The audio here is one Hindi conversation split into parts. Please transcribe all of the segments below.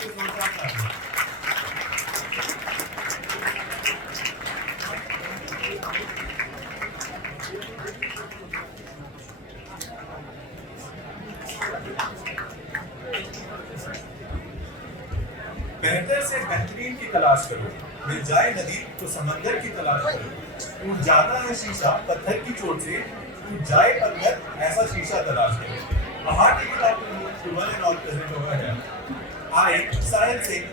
कुछ और चाहता है। बेहतर से बेहतरीन की तलाश करो, मिल जाए नदी तो समंदर की तलाश करो, टूट जाता है शीशा पत्थर की चोट से, टूट जाए पत्थर ऐसा शीशा तलाश करो। A hearty good afternoon to one and all present over here. I, Sahil Singh,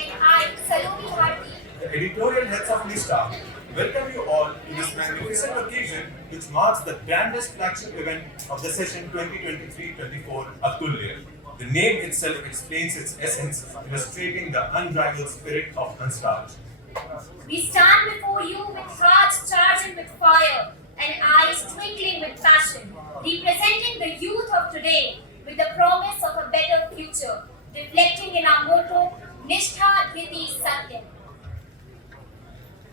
And I, Saloni Bharti, the editorial heads of NISTA, welcome you all to this magnificent occasion which marks the grandest flagship event of the session 2023-24 Atulya. The name itself explains its essence, illustrating the unrivaled spirit of Hansraj. we stand before you with hearts charging with fire and eyes twinkling with passion, representing the youth of today with the promise of a better future, reflecting in our motto, Nishtha Dhriti Satyam.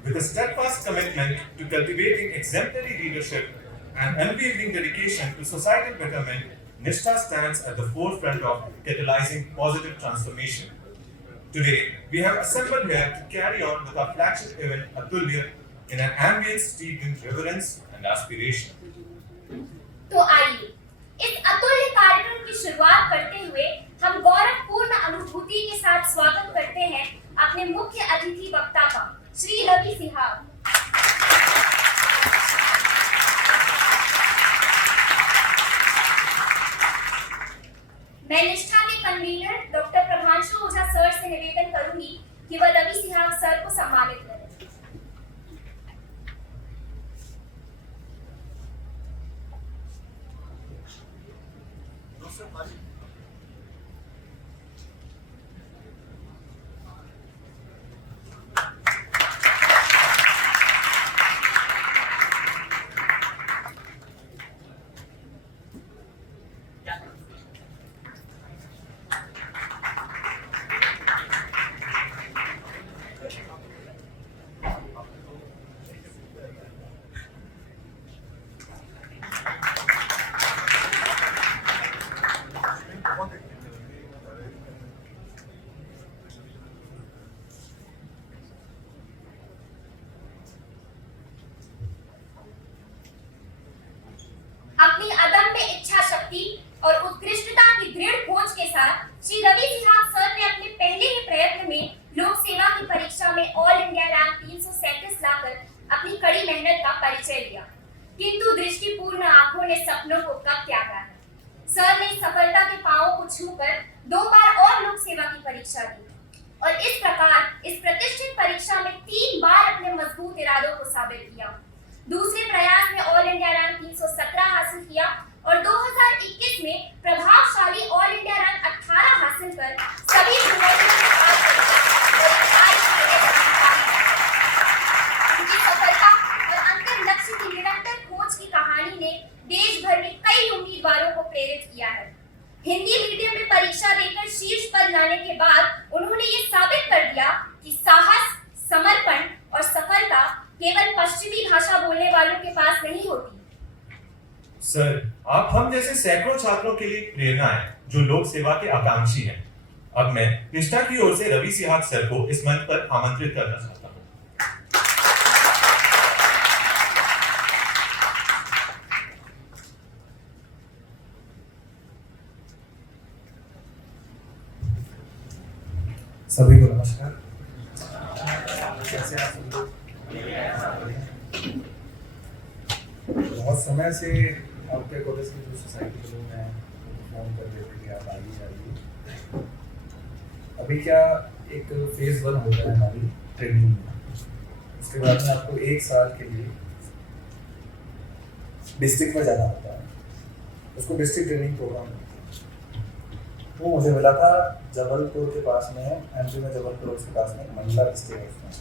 With a steadfast commitment to cultivating exemplary leadership and unwavering dedication to societal betterment, Nishtha stands at the forefront of catalyzing positive transformation. Today, we have assembled here to carry on with our flagship event, Atulya, in an ambience steeped in reverence and aspiration. तो आइए इस अतुल्य कार्यक्रम की शुरुआत करते हुए हम गौरवपूर्ण अनुभूति के साथ स्वागत करते हैं अपने मुख्य अतिथि वक्ता का, श्री रवि सिहाग। मैं निष्ठा के कन्वीनर डॉक्टर प्रभांशु ओझा सर से निवेदन करूंगी कि वह रवि सिहाग सर को सम्मानित करें। अपनी अदम्य इच्छा शक्ति और उत्कृष्टता की दृढ़ खोज के साथ श्री रवि सिहाग सर ने अपने पहले ही प्रयत्न में लोक सेवा की परीक्षा में ऑल इंडिया रैंक 337 लाकर अपनी कड़ी मेहनत का परिचय दिया, किंतु दृष्टिपूर्ण आंखों ने सपनों को कब त्यागा है। सर ने सफलता के पांवों को छूकर 2 बार और लोक सेवा की परीक्षा दी और इस प्रकार इस प्रतिष्ठित परीक्षा में 3 बार अपने मजबूत इरादों को साबित किया। दूसरे प्रयास में ऑल इंडिया रैंक 317 हासिल किया और 2021 में प्रभावशाली ऑल इंडिया रैंक 18 हासिल कर सभी चुनौतियों को पार उनकी सफलता और अंतिम लक्ष्य की निरंतर खोज की कहानी ने देश भर में कई उम्मीदवारों को प्रेरित किया है। हिंदी मीडियम में परीक्षा देकर शीर्ष पद लाने के बाद उन्होंने ये साबित कर दिया कि साहस, समर्पण और सफलता केवल पश्चिमी भाषा बोलने वालों के पास नहीं होती। सर, आप हम जैसे सैकड़ों छात्रों के लिए प्रेरणा है जो लोक सेवा के आकांक्षी हैं। अब मैं निष्ठा की ओर से रवि सिहाग सर को इस मंच पर आमंत्रित करना चाहता हूँ। सभी को नमस्कार। कैसे आप सब लोग? बहुत समय से आपके कॉलेज की जो सोसाइटी के लोग हैं फोन कर रहे थे कि आप आइए। अभी क्या एक फेज 1 होता है हमारी ट्रेनिंग में, उसके बाद में आपको 1 साल के लिए डिस्ट्रिक्ट में जाना होता है, उसको डिस्ट्रिक्ट ट्रेनिंग प्रोग्राम। वो मुझे मिला था जबलपुर के पास में, एमपी में जबलपुर के पास में मंडला डिस्ट्रिक्ट है उसमें।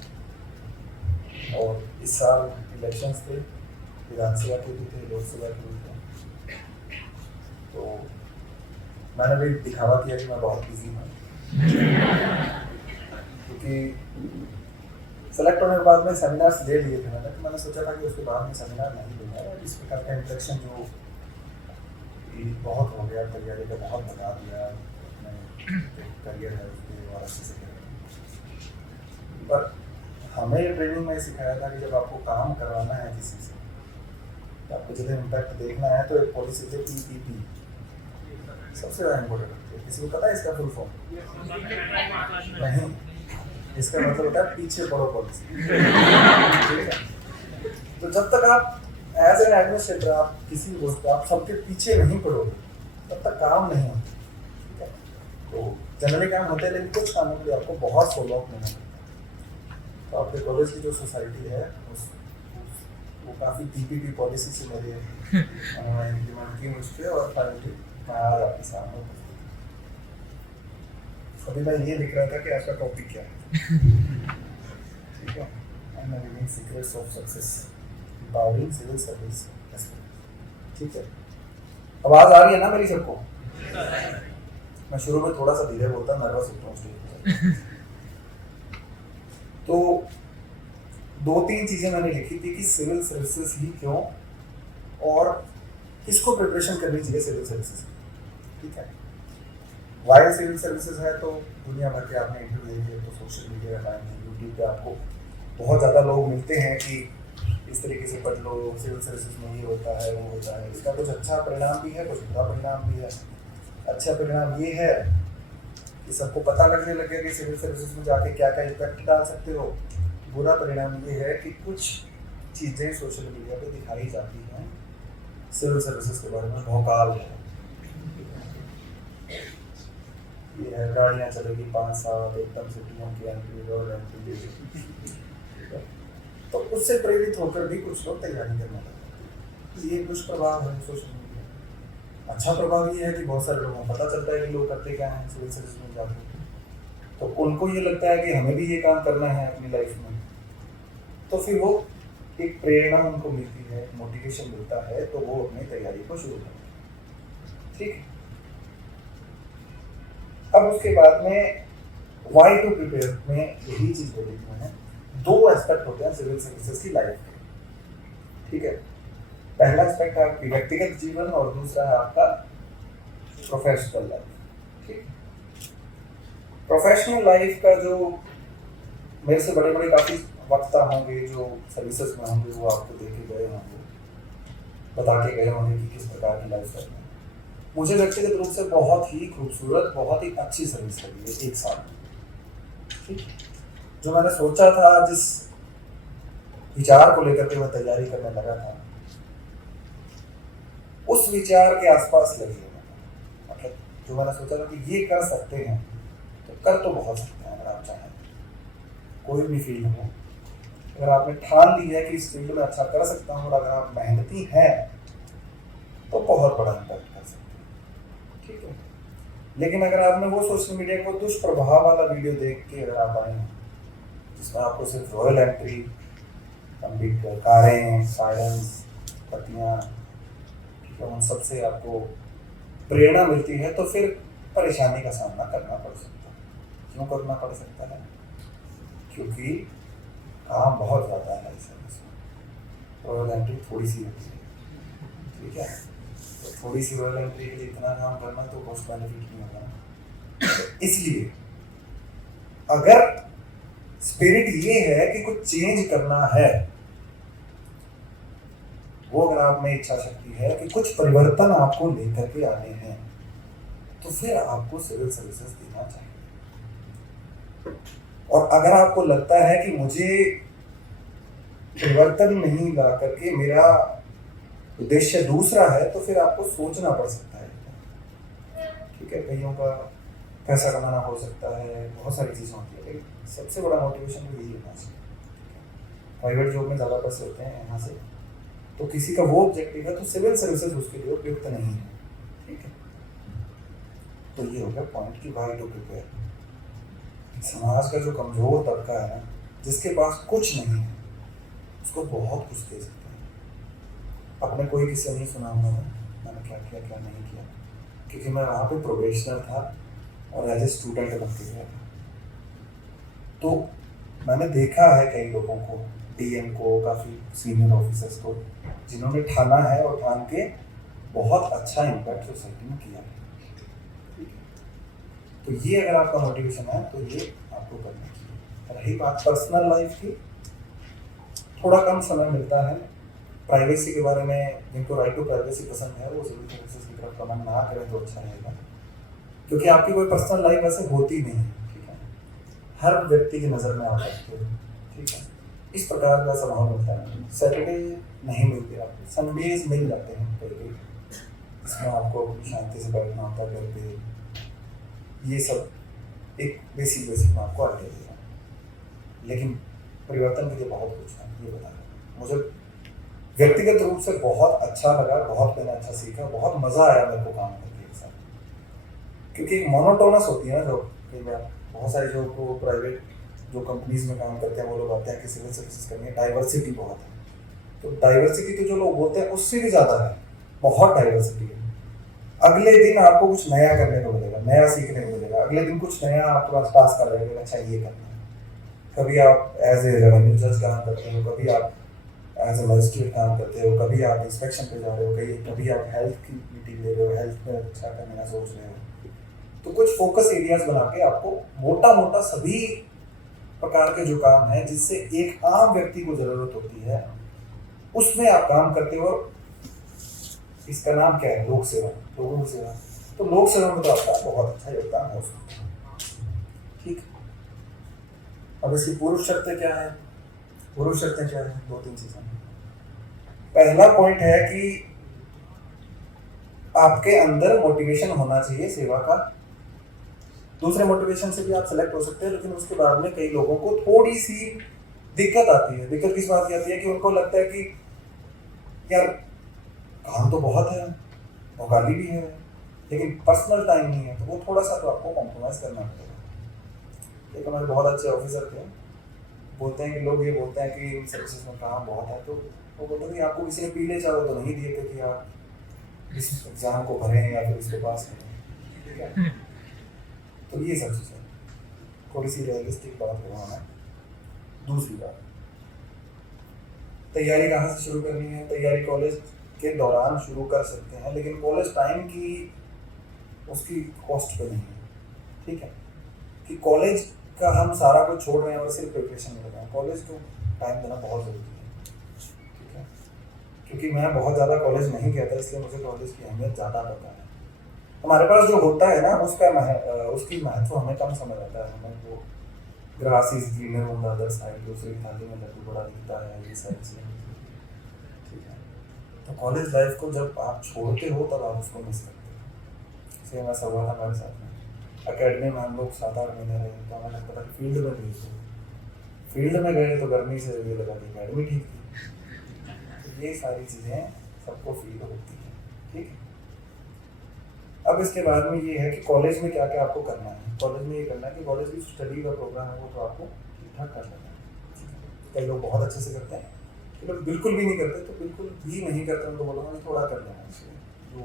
और इस साल इलेक्शंस थे, विधानसभा के भी थे, लोकसभा के भी थे, तो मैंने भी दिखावा किया कि मैं बहुत बिजी हूँ क्योंकि सेलेक्ट होने के बाद में सेमिनार्स ले लिए थे मैंने, तो मैंने सोचा था कि उसके बाद में सेमिनार नहीं दूंगा। और इस प्रकार का इंट्रैक्शन जो बहुत हो गया, तैयारी का बहुत बता दिया, अपने करियर है उसके बहुत अच्छे से करेंगे। पर हमें ये ट्रेनिंग में सिखाया था कि जब आपको काम करवाना है किसी से, तो आपको जब इम्पैक्ट देखना है तो एक पॉलिसी है PPP, सबसे ज़्यादा इम्पोर्टेंट होती है। किसी को पता है इसका फुल फॉर्म? नहीं, इसका मतलब होता है पीछे पड़ो पॉलिसी। ठीक है, तो जब तक आप एज एन एडमिनिस्ट्रेटर आप किसी को आप सबके पीछे नहीं पड़ोगे तब तक काम नहीं होता। ठीक है, तो जनरली काम होते हैं, लेकिन कुछ कामों के लिए आपको बहुत फॉलो अप लेना पड़ता है। तो आपके कॉलेज की जो सोसाइटी है वो काफ़ी PPP पॉलिसी से मेरे इम्प्लीमेंट की मुझ पर, और फाइनली मैं आज आपके सामने उपस्थित हूँ। अभी मैं ये लिख रहा था कि आज का टॉपिक क्या है। ठीक है, unveiling secrets of success powering civil service. ठीक है, आवाज आ रही है ना मेरी सबको? मैं शुरू में थोड़ा सा धीरे बोलता, नर्वस होता हूँ स्टेज पर। तो 2-3 चीजें मैंने लिखी थी कि सिविल सर्विसेज ही क्यों और किसको प्रिपरेशन करनी चाहिए सिविल सर्विसेज की। ठीक है, वाई सिविल सर्विसेज है तो दुनिया भर के आपने इंटरव्यू देखे, तो सोशल मीडिया का यूट्यूब पे आपको बहुत ज़्यादा लोग मिलते हैं कि इस तरीके से पढ़ लो, सिविल सर्विसेज में ये होता है वो होता है। इसका कुछ अच्छा परिणाम भी है, कुछ बुरा परिणाम भी है। अच्छा परिणाम ये है कि सबको पता लगने लगे कि सिविल सर्विसेज में जाके क्या क्या इम्पैक्ट डाल सकते हो। बुरा परिणाम ये है कि कुछ चीज़ें सोशल मीडिया पे दिखाई जाती हैं सिविल सर्विसेज के बारे में भौकाल है। ये है गाड़ियाँ चलेगी 5 साल, एकदम से टीएम की एंट्री और एंट्री, तो उससे प्रेरित होकर भी कुछ लोग तैयारी करने लगते हैं। ये दुष्प्रभाव है सोशल मीडिया। अच्छा प्रभाव ये है कि बहुत सारे लोगों को पता चलता है कि लोग करते क्या हैं सिविल सर्विस में जाकर, तो उनको ये लगता है कि हमें भी ये काम करना है अपनी लाइफ में, तो फिर वो एक प्रेरणा उनको मिलती है, मोटिवेशन मिलता है, तो वो अपनी तैयारी को शुरू करते हैं। ठीक है, अब उसके बाद में वाई टू प्रिपेयर में यही चीज बोली थी मैंने। 2 एस्पेक्ट होते हैं सिविल सर्विसेज की लाइफ के। ठीक है, पहला एस्पेक्ट है आपकी व्यक्तिगत जीवन और दूसरा है आपका प्रोफेशनल लाइफ। ठीक, प्रोफेशनल लाइफ का जो मेरे से बड़े बड़े काफी वक्ता होंगे जो सर्विसेज में होंगे, वो आपको देखे गए होंगे, बता के गए होंगे कि किस प्रकार की लाइफ है। मुझे व्यक्तिगत रूप से बहुत ही खूबसूरत, बहुत ही अच्छी सर्विस लगी है 1 साल। ठीक, जो मैंने सोचा था, जिस विचार को लेकर के मैं तैयारी करने लगा था, उस विचार के आसपास लगी है। मतलब जो मैंने सोचा था कि ये कर सकते हैं, तो कर तो बहुत सकते हैं अगर आप चाहें। कोई भी फील्ड हो, अगर आपने ठान ली है कि इस फील्ड में अच्छा कर सकता हूँ और अगर आप मेहनती हैं, तो बहुत बड़ा इम्पैक्ट कर सकते हैं। ठीक है, लेकिन अगर आपने वो सोशल मीडिया को दुष्प्रभाव वाला वीडियो देख के अगर आप आए हैं, जिसमें आपको सिर्फ रॉयल एंट्री, कारें, सायरन्स, पत्तियाँ, ठीक है, उन सबसे आपको प्रेरणा मिलती है, तो फिर परेशानी का सामना करना पड़ सकता है। क्यों करना पड़ सकता है? क्योंकि काम बहुत ज़्यादा है इस सर्विस में। रॉयल एंट्री थोड़ी सी होती है। ठीक है, तो थोड़ी सी रॉयल एंट्री के लिए इतना काम करना तो कॉस्ट बेनिफिट नहीं होगा ना। तो इसलिए अगर स्पिरिट ये है कि कुछ चेंज करना है, वो अगर आप में इच्छा शक्ति है कि कुछ परिवर्तन आपको लेकर के आने हैं, तो फिर आपको सिविल सर्विसेज देना चाहिए। और अगर आपको लगता है कि मुझे परिवर्तन नहीं ला करके मेरा उद्देश्य दूसरा है, तो फिर आपको सोचना पड़ सकता है। ठीक है, कईयों का पैसा कमाना हो सकता है, बहुत सारी चीज़ें होती है, लेकिन सबसे बड़ा मोटिवेशन तो यही होना चाहिए। प्राइवेट जॉब में ज़्यादा पैसे होते हैं यहाँ से, तो किसी का वो ऑब्जेक्टिव है, तो सिविल सर्विसेज उसके लिए उपयुक्त नहीं है। ठीक है, तो ये हो गया पॉइंट की वाई टू प्रिपेयर। समाज का जो कमजोर तबका है ना, जिसके पास कुछ नहीं है, उसको बहुत कुछ दे सकते हैं। अपने कोई किस्सा नहीं सुना होगा मैंने क्या किया क्या नहीं किया, क्योंकि मैं वहाँ पे प्रोबेशनर था और एज ए स्टूडेंट बन के गया था। तो मैंने देखा है कई लोगों को, डीएम को, काफ़ी सीनियर ऑफिसर्स को, जिन्होंने ठाना है और ठान के बहुत अच्छा इम्पैक्ट सोसाइटी में किया है। तो ये अगर आपका मोटिवेशन है तो ये आपको करना चाहिए। रही बात पर्सनल लाइफ की, थोड़ा कम समय मिलता है। प्राइवेसी के बारे में, जिनको राइट टू प्राइवेसी पसंद है वो जरूर सर्विसेज की तरफ कमेंट ना करें तो अच्छा रहेगा, क्योंकि आपकी कोई पर्सनल लाइफ ऐसे होती नहीं है, ठीक है। हर व्यक्ति की नज़र में आप रखते हो, ठीक है। इस प्रकार का स्वभाव होता है। सैटरडे नहीं मिलते आपको, संडेज मिल जाते हैं कई, इसमें आपको शांति से बैठना होता है घर पे। ये सब एक बेसिक में आपको आइडिया देगा, लेकिन परिवर्तन के लिए बहुत कुछ है, ये बता रहा हूँ। मुझे व्यक्तिगत रूप से बहुत अच्छा लगा, बहुत मैंने अच्छा सीखा, बहुत मज़ा आया मेरे को काम करके एक साथ, क्योंकि एक मोनोटोनस होती है ना जॉब। कई बार बहुत सारे जो को प्राइवेट जो कंपनीज में काम करते हैं वो लोग आते हैं कि सिविल सर्विसेज करनी है, डाइवर्सिटी बहुत है। तो डाइवर्सिटी तो जो लोग बोलते हैं उससे भी ज़्यादा है, बहुत डाइवर्सिटी है। अगले दिन आपको कुछ नया करने को मिलेगा, नया सीखने को मिलेगा, अगले दिन कुछ नया आपके पास टास्क आ जाएगा, अच्छा ये करना है। कभी आप एज ए रेवेन्यू जज काम करते हो, कभी आप एज ए मजिस्ट्रेट काम करते हो, कभी आप इंस्पेक्शन पे जा रहे हो, कभी आप हेल्थ की मीटिंग ले रहे हो, हेल्थ में अच्छा करने का सोच रहे हो। तो कुछ फोकस एरियाज बना के आपको मोटा मोटा सभी प्रकार के जो काम है जिससे एक आम व्यक्ति को जरूरत होती है उसमें आप काम करते हो। इसका नाम क्या है? लोक सेवा, लोगों की सेवा। तो लोक सेवा में तो आपका बहुत अच्छा योगदान हो सकता है, ठीक। अब इसकी पूर्व शर्तें क्या है? पूर्व शर्तें क्या है? 2-3 चीजें। पहला पॉइंट है कि आपके अंदर मोटिवेशन होना चाहिए सेवा का। दूसरे मोटिवेशन से भी आप सेलेक्ट हो सकते हैं, लेकिन उसके बाद में कई लोगों को थोड़ी सी दिक्कत आती है। दिक्कत किस बात की आती है कि उनको लगता है कि यार काम तो बहुत है, भोगाली भी है, लेकिन पर्सनल टाइम नहीं है, तो वो थोड़ा सा तो आपको कॉम्प्रोमाइज करना पड़ेगा। एक हमारे बहुत अच्छे ऑफिसर थे, बोलते हैं कि लोग ये बोलते हैं कि सर्विसेज में काम बहुत है, तो वो बोलते हैं कि आपको किसी ने पीले चावल तो नहीं दिए थे कि आप इस एग्जाम को भरें या फिर इसके पास करें, ठीक है। तो ये सब चीज़ें थोड़ी सी रियलिस्टिक बात करूँ मैं। दूसरी बात, तैयारी कहाँ से शुरू करनी है? तैयारी कॉलेज के दौरान शुरू कर सकते हैं, लेकिन कॉलेज टाइम की उसकी कॉस्ट पे नहीं है, ठीक है। कि कॉलेज का हम सारा कुछ छोड़ रहे हैं और सिर्फ प्रिपरेशन में लगे हैं। कॉलेज को टाइम देना बहुत ज़रूरी है, ठीक है। क्योंकि मैं बहुत ज़्यादा कॉलेज नहीं कहता, इसलिए मुझे कॉलेज की अहमियत ज़्यादा पता है। हमारे पास जो होता है ना उसकी महत्व हमें कम समझ आता है। हमें वो grass is greener on the other side, दूसरी थाली में लड्डू बड़ा दिखता है, ये सारी चीज़ें, ठीक है। तो कॉलेज लाइफ को जब आप छोड़ते हो तब आप उसको मिस करते हो। सेम ऐसा हुआ था हमारे साथ में। अकेडमी में हम लोग 7-8 महीने रहे, तो हमें लगता था कि फील्ड में भेज दो। फील्ड में गए तो गर्मी से ये लगा कि अकेडमी ठीक थी। तो ये सारी चीज़ें सबको फील होती हैं, ठीक है। अब इसके बाद में ये है कि कॉलेज में क्या क्या आपको करना है। कॉलेज में ये करना है कि कॉलेज की स्टडी का प्रोग्राम है वो तो आपको ठीक ठाक कर लेना है। कई लोग बहुत अच्छे से करते हैं, कई लोग बिल्कुल भी नहीं करते। तो बिल्कुल भी नहीं करते उनको बोलूँगा कि थोड़ा कर लेना चाहिए। जो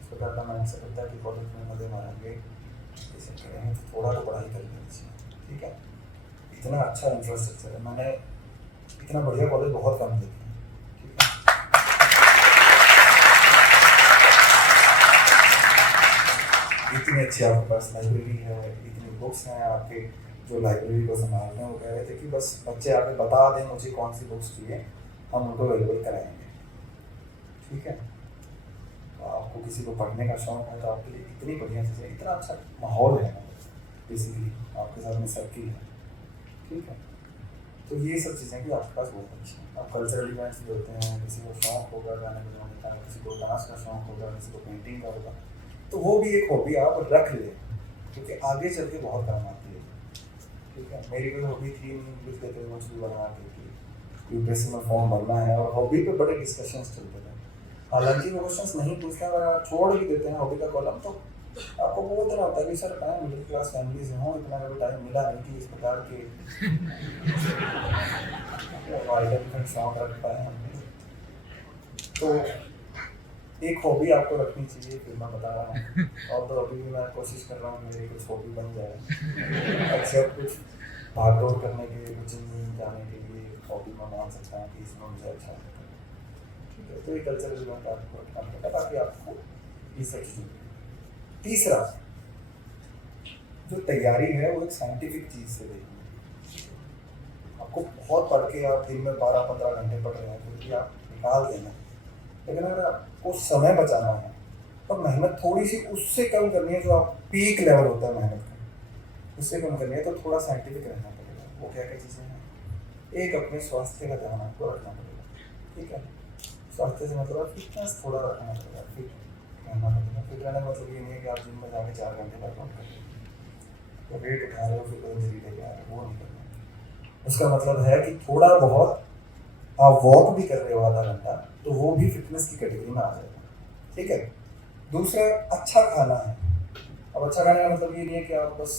इस प्रकार का माइंड सेट होता है कि कॉलेज में मजे मारेंगे, ये सब करेंगे, तो थोड़ा तो पढ़ाई कर लेनी चाहिए, ठीक है। इतना अच्छा इंफ्रास्ट्रक्चर है, मैंने इतना बढ़िया कॉलेज बहुत कम देखे हैं, ठीक है। इतनी अच्छी आपके पास लाइब्रेरी है, इतनी बुक्स हैं। आपके जो लाइब्रेरी को संभालते हैं वो कह रहे थे कि बस बच्चे आके बता दें मुझे कौन सी बुक्स चाहिए, हम उनको अवेलेबल कराएंगे, ठीक है। तो आपको किसी को पढ़ने का शौक है तो आपके लिए इतनी बढ़िया चीज़ें, इतना अच्छा माहौल है, बेसिकली आपके साथ में सर्किल है, ठीक है। तो ये सब चीज़ें भी आपके पास बहुत अच्छी हैं। आप कल्चरल इवेंट्स भी होते हैं, किसी को शौक होगा गाने बजाने का, किसी को डांस का शौक होगा, किसी को पेंटिंग का होगा, तो वो भी एक हॉबी आप रख लें, क्योंकि आगे चल के बहुत काम आती है, ठीक है। मेरी कोई हॉबी थी नहीं, लिख देते थे कुछ भी बना के यूपीएससी में फॉर्म भरना है, और हॉबी पे बड़े डिस्कशंस चलते थे। हालांकि वो क्वेश्चंस नहीं पूछते हैं, अगर आप छोड़ भी देते हैं हॉबी का कॉलम, तो आपको बहुत तरह होता है कि सर मैं मिडिल क्लास फैमिली से हूँ, इतना कभी टाइम मिला नहीं कि इस प्रकार के डिफरेंट शौक रख पाए हमने। तो एक हॉबी आपको रखनी चाहिए, फिर मैं बता रहा हूँ। और तो अभी भी मैं कोशिश कर रहा हूँ मेरी कुछ हॉबी बन जाए। अक्सर कुछ भागदौड़ करने के लिए, कुछ जाने के लिए हॉबी में मान सकता हूँ कि इसमें मुझे अच्छा लगता है, ठीक है। तो ये कल्चरल इवेंट आपको रखना पड़ेगा ताकि आपको ये सब चीज़ें। तीसरा, जो तैयारी है वो एक साइंटिफिक चीज़ से देखिए। आपको बहुत पढ़ के आप दिन में 12-15 घंटे पढ़ रहे हैं फिर भी आप निकाल देना, लेकिन अगर आपको समय बचाना है तो मेहनत थोड़ी सी उससे कम करनी है, जो आप पीक लेवल होता है मेहनत का उससे कम करनी है, तो थोड़ा साइंटिफिक रहना पड़ेगा। वो क्या क्या चीज़ें हैं, एक अपने स्वास्थ्य का ध्यान आपको रखना पड़ेगा, ठीक है। स्वास्थ्य से मतलब फिटनेस थोड़ा रखना पड़ेगा, फिट रहना पड़ेगा। फिट रहने का मतलब ये नहीं है कि आप जिम में जाके 4 घंटे वर्कआउट कर रहे हो, तो वेट उठा रहे हो फिर इंजरी लेके आ रहे हो, वो नहीं करना। उसका मतलब है कि थोड़ा बहुत आप वॉक भी कर रहे हो आधा घंटा, तो वो भी फिटनेस की कैटेगरी में आ जाएगा, ठीक है। दूसरा, अच्छा खाना है। अब अच्छा खाने का मतलब ये नहीं है कि आप बस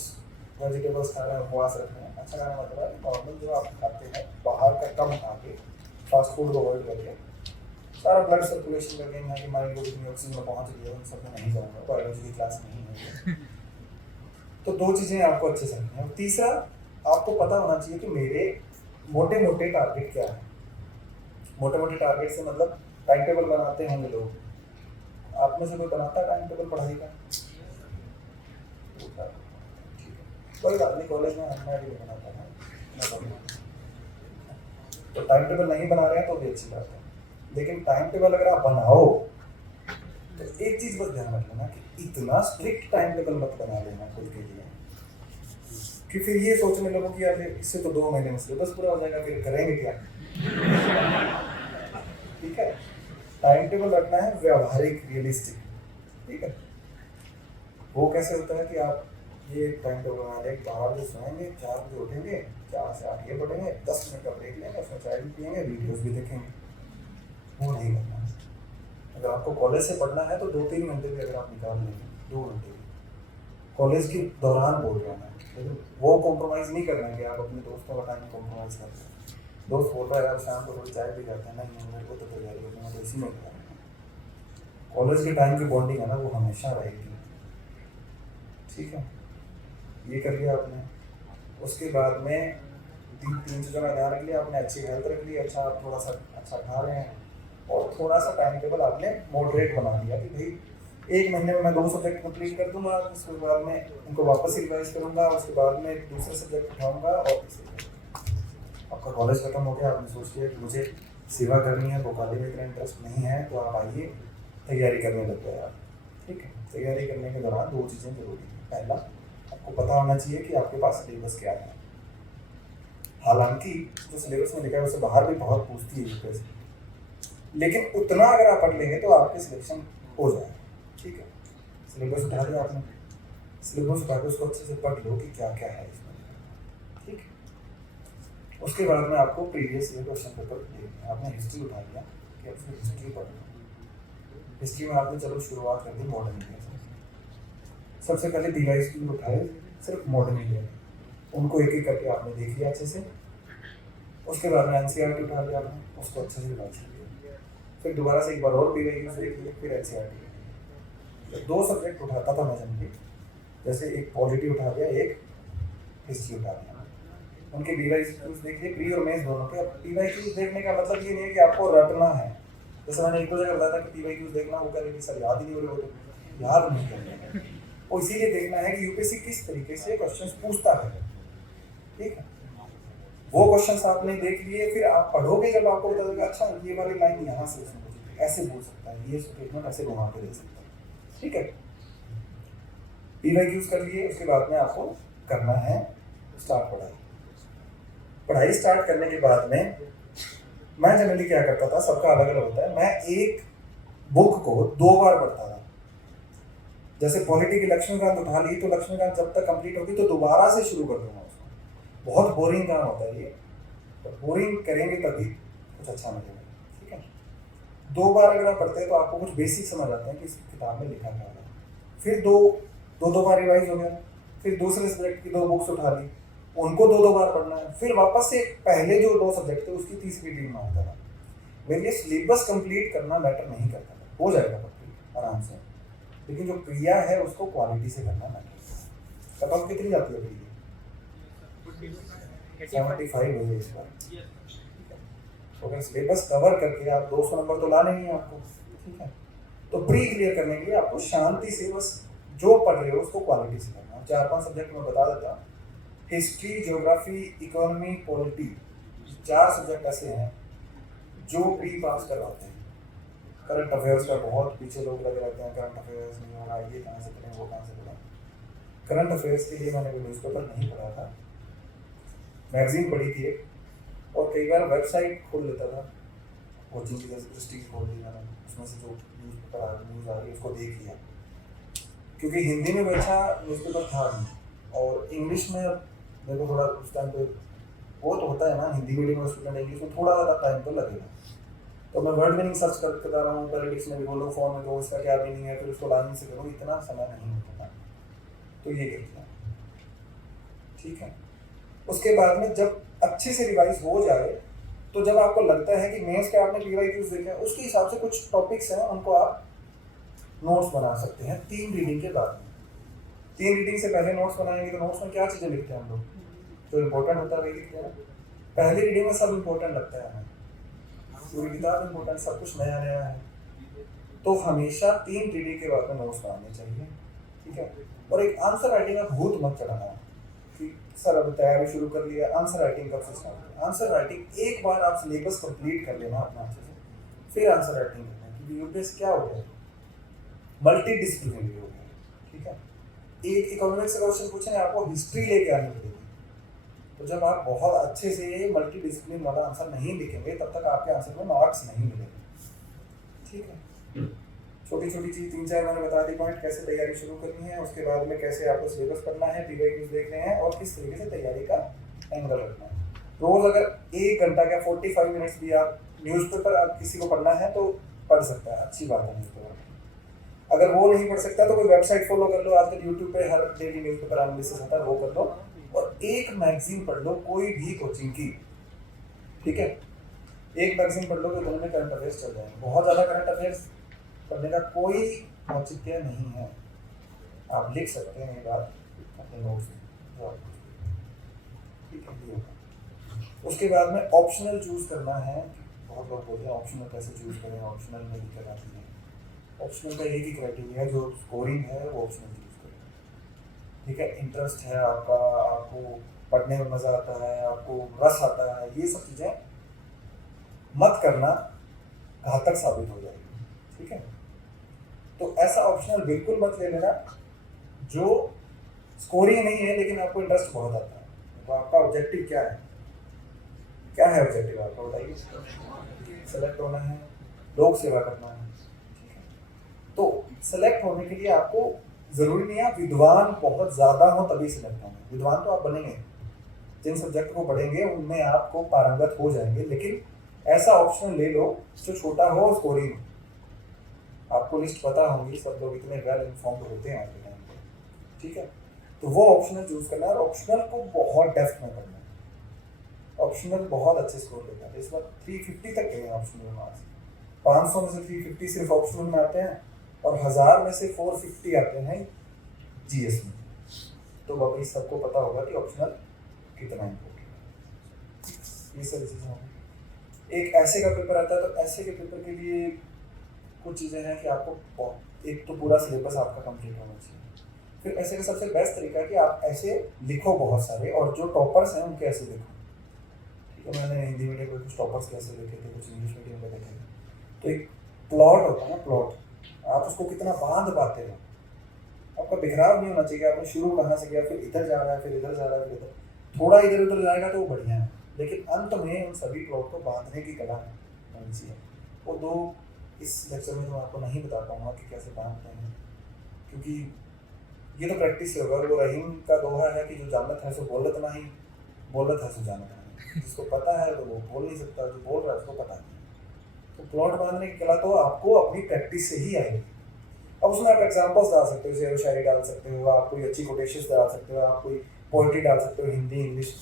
वेजिटेबल्स खा रहे हैं, उपवास रख रहे हैं। अच्छा खाना मतलब है नॉर्मल जो आप खाते हैं, बाहर का कम खा के, फास्ट फूड को अवॉइड करके, सारा ब्लड सर्कुलेशन करके यहाँ की हमारी बॉडी में ऑक्सीजन में पहुँच रही है, उन सब में नहीं जाऊँगा, बायोलॉजी की क्लास नहीं है। तो 2 चीज़ें आपको अच्छे से रखनी है। और तीसरा, आपको पता होना चाहिए कि मेरे मोटे मोटे टारगेट क्या है। मोटे मोटे टारगेट से मतलब टाइम टेबल बनाते होंगे लोग, आप में से कोई बनाता है टाइम टेबल पढ़ाई का? कोई बात नहीं, कॉलेज में मैं भी बनाता था, तो टाइम टेबल नहीं बना रहे हैं तो भी अच्छी बात है। लेकिन टाइम टेबल अगर आप बनाओ तो एक चीज़ बस ध्यान रखना कि इतना स्ट्रिक्ट टाइम टेबल मत बना लेना खुद के लिए कि फिर ये सोचने लगो कि यार इससे तो 2 महीने में सिलेबस पूरा हो जाएगा, फिर करेंगे क्या। ठीक है, टाइम टेबल रखना है व्यवहारिक, रियलिस्टिक, ठीक है। वो कैसे होता है कि आप ये टाइम टेबल बना लें, 12 बजे सोएंगे, 4 बजे उठेंगे, 4 से 8 ये पढ़ेंगे, 10 मिनट का ब्रेक लेंगे, उसमें चाय भी पियेंगे, वीडियोस भी देखेंगे। वो नहीं करना। अगर आपको कॉलेज से पढ़ना है तो 2-3 घंटे भी अगर आप निकाल लेंगे, 2 घंटे भी कॉलेज के दौरान बोल रहा है, लेकिन वो कॉम्प्रोमाइज़ नहीं करना है कि आप अपने दोस्तों का टाइम कॉम्प्रोमाइज़ करते हैं। दोस्त बोल रहा है यार शाम को थोड़ी चाय पी जाते हैं, नहीं मेरे को तो तैयारी होगी, मैं तो इसी में करूँगा। कॉलेज के टाइम की बॉन्डिंग है ना, वो हमेशा रहेगी, ठीक है। ये कर लिया आपने। उसके बाद में 3 चीज़ों का ध्यान रख लिया आपने, अच्छी हेल्थ रख ली, अच्छा आप थोड़ा सा अच्छा खा रहे हैं, और थोड़ा सा टाइम टेबल आपने मॉडरेट बना दिया कि भाई 1 महीने में मैं 2 सब्जेक्ट कंप्लीट कर दूंगा, उसके बाद में उनको वापस रिवाइज करूंगा, उसके बाद में दूसरे सब्जेक्ट उठाऊंगा और आपका कॉलेज खत्म हो गया, आपने सोच लिया कि मुझे सेवा करनी है, भोपाली में इतना इंटरेस्ट नहीं है, तो आप आइए तैयारी करने लग गए आप, ठीक है। तैयारी करने के दौरान 2 चीज़ें जरूरी हैं। पहला, आपको पता होना चाहिए कि आपके पास सिलेबस क्या है। हालांकि जो सिलेबस में लिखा है उससे बाहर भी बहुत पूछती है यूपीएससी, लेकिन उतना अगर आप पढ़ लेंगे तो आपके सिलेक्शन हो जाएगा, ठीक है। सिलेबस उठा दिया आपने, सिलेबस उठा के उसको अच्छे से पढ़ लो कि क्या क्या है इसमें, ठीक है। उसके बाद में आपको प्रीवियस ईयर क्वेश्चन पेपर देखना। आपने हिस्ट्री उठा लिया कि आपको हिस्ट्री पढ़ना। हिस्ट्री में आपने चलो शुरुआत कर दी मॉडर्न इंडिया से। सबसे पहले डिवाइस की उठाए, सिर्फ मॉडर्न इंडिया, उनको एक एक करके आपने देख लिया अच्छे से। उसके बाद में एनसीईआरटी उठा लिया आपने, उसको अच्छे से रिवाइज कर लिया। फिर दोबारा से एक बार और डिवाइस देख लिया, फिर एनसीईआरटी। तो 2 सब्जेक्ट उठाता था मैं जनरली, जैसे एक पॉलिटी उठा लिया, एक हिस्ट्री उठा लिया। उनके डिवाइस देख लिए, प्री और मेंस दोनों के। अब डिवाइस देखने का मतलब ये नहीं है कि आपको रटना है। जैसे मैंने एक 2 जगह बताया था कि डिवाइस देखना, वो कह रहे कि सर याद ही नहीं हो रहे, होते याद नहीं करना है। और इसीलिए देखना है कि यूपीएससी किस तरीके से क्वेश्चंस पूछता है, ठीक है। वो क्वेश्चंस आपने देख लिए, फिर आप पढ़ोगे जब आपको पता चलेगा अच्छा ये वाली लाइन यहाँ से उसमें ऐसे बोल सकता है, ये स्टेटमेंट ऐसे घुमा के दे सकता है, ठीक है। डिवाइस यूज कर लिए, उसके बाद में आपको करना है स्टार्ट पढ़ाई। पढ़ाई स्टार्ट करने के बाद में मैं जनरली क्या करता था, सबका अलग अलग होता है, मैं एक बुक को 2 बार पढ़ता था। जैसे पॉलिटी की लक्ष्मीकांत उठा ली, तो लक्ष्मीकांत जब तक कंप्लीट होगी तो दोबारा से शुरू कर दूंगा उसको। बहुत बोरिंग काम होता है ये, तो बोरिंग करेंगे तभी कुछ अच्छा मिलेगा, ठीक है। 2 बार अगर आप पढ़ते हैं तो आपको कुछ बेसिक समझ आते हैं कि इस किताब में लिखा क्या है। फिर दो बार रिवाइज हो गया, फिर दूसरे सब्जेक्ट की 2 बुक्स उठा ली, उनको 2 बार पढ़ना है। फिर वापस से पहले जो 2 सब्जेक्ट थे उसकी तीसरी रीडिंग में आता था। मेरे लिए सिलेबस कंप्लीट करना मैटर नहीं करता था, हो जाएगा कंप्लीट आराम से, लेकिन जो क्रिया है उसको क्वालिटी से करना मैटर। कट ऑफ कितनी जाती है प्रिया? 75 हो गई इस बार। तो अगर सिलेबस कवर करके आप 200 नंबर तो लाने ही है आपको, ठीक है। तो प्री क्लियर करने के लिए आपको शांति से बस जो पढ़ रहे हो उसको क्वालिटी से करना। 4-5 सब्जेक्ट मैं बता देता हूँ। History, geography, economy, polity, 4 subject ऐसे हैं जो प्री पास करवाते हैं। करंट अफेयर्स का बहुत पीछे लोग लगे रहते हैं, करंट अफेयर्स नहीं हो रहा, ये कहाँ से करें, वो कहाँ से करें। करंट अफेयर्स के लिए मैंने कोई न्यूज़पेपर नहीं पढ़ा था, मैगजीन पढ़ी थी एक, और कई बार वेबसाइट खोल लेता था कोचिंग की, जैसे प्रेस्टीज खोल ली मैंने, उसमें से जो न्यूज़ आ रही है उसको देख लिया, क्योंकि हिंदी में वैसा न्यूज़पेपर था नहीं, और इंग्लिश में मेरे को थोड़ा उस टाइम पे वो तो होता है ना, हिंदी मीडियम में स्टूडेंट, इंग्लिश में थोड़ा ज़्यादा टाइम तो लगेगा। तो मैं वर्ड मीनिंग सर्च करके जा रहा हूँ, पहले डिक्शनरी खोलो, फॉर्म में दो, इसका क्या मीनिंग है, फिर उसको लाइन से करो, इतना समय नहीं होता था। तो ये करते हैं, ठीक है। उसके बाद में जब अच्छे से रिवाइज हो जाए, तो जब आपको लगता है कि मेंस के आपने PYQs देखे, उसके हिसाब से कुछ टॉपिक्स हैं उनको आप नोट्स बना सकते हैं 3 रीडिंग के बाद में। 3 रीडिंग से पहले नोट्स बनाएंगे तो नोट्स में क्या चीज़ें लिखते हैं हम लोग, जो इम्पोर्टेंट होता है वही लिखते हैं। पहली रीडिंग में सब इम्पोर्टेंट लगता है हमें, पूरी किताब इम्पोर्टेंट, सब कुछ नया नया है, तो हमेशा 3 रीडिंग के बाद में नोट्स बनाने चाहिए, ठीक है। और एक आंसर राइटिंग में भूत मत चढ़ाना कि सर अब तैयारी शुरू कर लिया, आंसर राइटिंग कब से स्टार्ट करें। आंसर राइटिंग एक बार आप सिलेबस कंप्लीट कर लेना अपना अच्छे से, फिर आंसर राइटिंग करना है, क्योंकि यूपीएससी क्या हो गया, मल्टी डिसिप्लिनरी हो गया, ठीक है। एक इकोनॉमिक्स का क्वेश्चन पूछेंगे, आपको हिस्ट्री लेके आनी पड़ेगी, तो जब आप बहुत अच्छे से मल्टी डिसिप्लिन वाला आंसर नहीं लिखेंगे तब तक आपके आंसर में मार्क्स नहीं मिलेंगे, ठीक है। छोटी छोटी चीज़ 3-4 मैंने बता दी पॉइंट, कैसे तैयारी शुरू करनी है, उसके बाद में कैसे आपको सिलेबस पढ़ना है, PYQs देखने हैं, और किस तरीके से तैयारी का एंगल रखना है। रोज़ अगर 1 घंटा या 45 मिनट्स भी आप न्यूज़पेपर आप किसी को पढ़ना है तो पढ़ सकता है, अच्छी बात है न्यूज़पेपर। अगर वो नहीं पढ़ सकता तो कोई वेबसाइट फॉलो कर लो, आजकल यूट्यूब पे हर डेली न्यूज़पेपर एनालिसिस होता है, वो कर लो, और एक मैगजीन पढ़ लो कोई भी कोचिंग की, ठीक है। एक मैगजीन पढ़ लो तो दोनों में करंट अफेयर्स चल जाएंगे। बहुत ज़्यादा करंट अफेयर्स पढ़ने का कोई औचित्य नहीं है, आप लिख सकते हैं ये बात अपने नोट्स में, ठीक है, ये होगा। उसके बाद में ऑप्शनल चूज़ करना है। बहुत लोग बोलते हैं ऑप्शनल कैसे चूज़ करें, ऑप्शनल में दिक्कत आती है। ऑप्शनल का एक ही क्राइटेरिया है, जो स्कोरिंग है वो ऑप्शनल चूज़ करें, ठीक है। इंटरेस्ट है आपका, आपको पढ़ने में मज़ा आता है, आपको रस आता है, ये सब चीज़ें मत करना, घातक साबित हो जाएगी, ठीक है। तो ऐसा ऑप्शनल बिल्कुल मत ले लेना जो स्कोरिंग नहीं है लेकिन आपको इंटरेस्ट बहुत आता है। तो आपका ऑब्जेक्टिव क्या है, क्या है ऑब्जेक्टिव आपका, बताइए। सेलेक्ट होना है, लोक सेवा करना है, ठीक है। तो सेलेक्ट होने के लिए आपको ज़रूरी नहीं है आप विद्वान बहुत ज़्यादा हो तभी सेलेक्ट होंगे, विद्वान तो आप बनेंगे, जिन सब्जेक्ट को पढ़ेंगे उनमें आपको पारंगत हो जाएंगे, लेकिन ऐसा ऑप्शन ले लो जो छोटा हो, स्कोरिंग, आपको लिस्ट पता होंगी, सब लोग इतने वेल इन्फॉर्म्ड होते हैं आज के टाइम पे, ठीक है। तो वो ऑप्शनल चूज़ करना है, और ऑप्शनल को बहुत डेप्थ में करना है। ऑप्शनल बहुत अच्छे स्कोर लेता है, इस बार 350 तक गए हैं ऑप्शनल मार्क्स, 500 में से 350 सिर्फ ऑप्शनल में आते हैं, और 1000 में से 450 आते हैं GS में। तो बाकी सबको पता होगा कि ऑप्शनल कितना इम्पोर्टेंट है, ये सब चीज़ें होंगी। एक ऐसे का पेपर आता है, तो ऐसे के पेपर के लिए कुछ चीज़ें हैं कि आपको एक तो पूरा सिलेबस आपका कंप्लीट होना चाहिए। फिर ऐसे का सबसे बेस्ट तरीका है कि आप ऐसे लिखो बहुत सारे, और जो टॉपर्स हैं उनके ऐसे लिखो, ठीक है। मैंने हिंदी मीडियम में कुछ टॉपर्स कैसे लिखे थे, कुछ इंग्लिश मीडियम में लिखे थे। तो एक प्लॉट होता है ना, प्लॉट, आप उसको कितना बांध पाते हो, आपका बिखराव नहीं होना चाहिए, आपने शुरू कहाँ से किया, फिर इधर जा रहा है, फिर इधर जा रहा है, फिर इधर, थोड़ा इधर उधर जाएगा तो वो बढ़िया है, लेकिन अंत में उन सभी प्लॉट को बांधने की कला होनी चाहिए। वो 2 इस लेक्चर में मैं आपको नहीं बता पाऊंगा कि कैसे बांधते हैं, क्योंकि ये तो प्रैक्टिस से होगा। वो रहीम का दोहा है कि जो जानत है सो बोलत नहीं, बोलत है सो जानत नहीं। जिसको पता है तो वो बोल नहीं सकता, जो बोल रहा है उसको पता नहीं। तो प्लॉट बांधने की कला तो आपको अपनी प्रैक्टिस से ही आएगी। अब उसमें आप एग्जाम्पल्स डाल सकते हो, शेर शायरी डाल सकते हो, आप कोई अच्छी कोटेशंस डाल सकते हो, आप कोई पोइट्री डाल सकते हो, हिंदी इंग्लिश।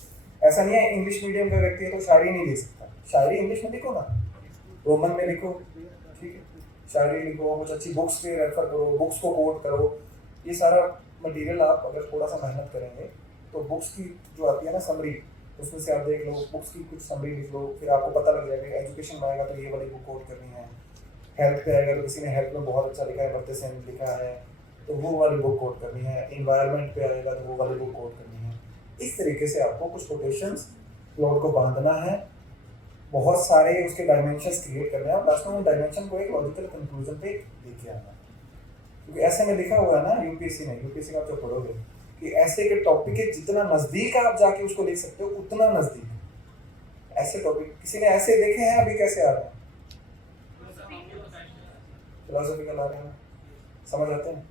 ऐसा नहीं है इंग्लिश मीडियम का व्यक्ति है तो शायरी नहीं लिख सकता, शायरी इंग्लिश में लिखो ना, रोमन में लिखो, ठीक है, शायरी लिखो, कुछ अच्छी बुक्स के रेफर करो, बुक्स को कोट करो। ये सारा मटेरियल आप अगर थोड़ा सा मेहनत करेंगे तो बुक्स की जो आती है ना समरी, उसमें से आप देख लो, बुक्स की कुछ समरी लिख लो, फिर आपको पता लग जाएगा। एजुकेशन में आएगा तो ये वाली बुक कोट करनी है, हेल्थ पे आएगा तो किसी ने हेल्थ में बहुत अच्छा लिखा है, बर्ते सेन लिखा है, तो वो वाली बुक कोट करनी है, इन्वायरमेंट पे आएगा तो वो वाली बुक कोट करनी है। इस तरीके से आपको कुछ कोटेशंस प्लॉट को बांधना है, बहुत सारे उसके डायमेंशंस क्रिएट करने हैं और लास्ट में उन डायमेंशन को एक लॉजिकल कंक्लूजन पे लेके आना। क्योंकि ऐसे में लिखा हुआ है ना यूपीएससी का आप जब पढ़ोगे कि ऐसे के टॉपिक के जितना नजदीक आप जाके उसको लिख सकते हो उतना नजदीक। ऐसे टॉपिक किसी ने ऐसे देखे हैं अभी कैसे आ रहे हैं, फिलोसॉफिकल आ रहे हैं, समझ आते हैं?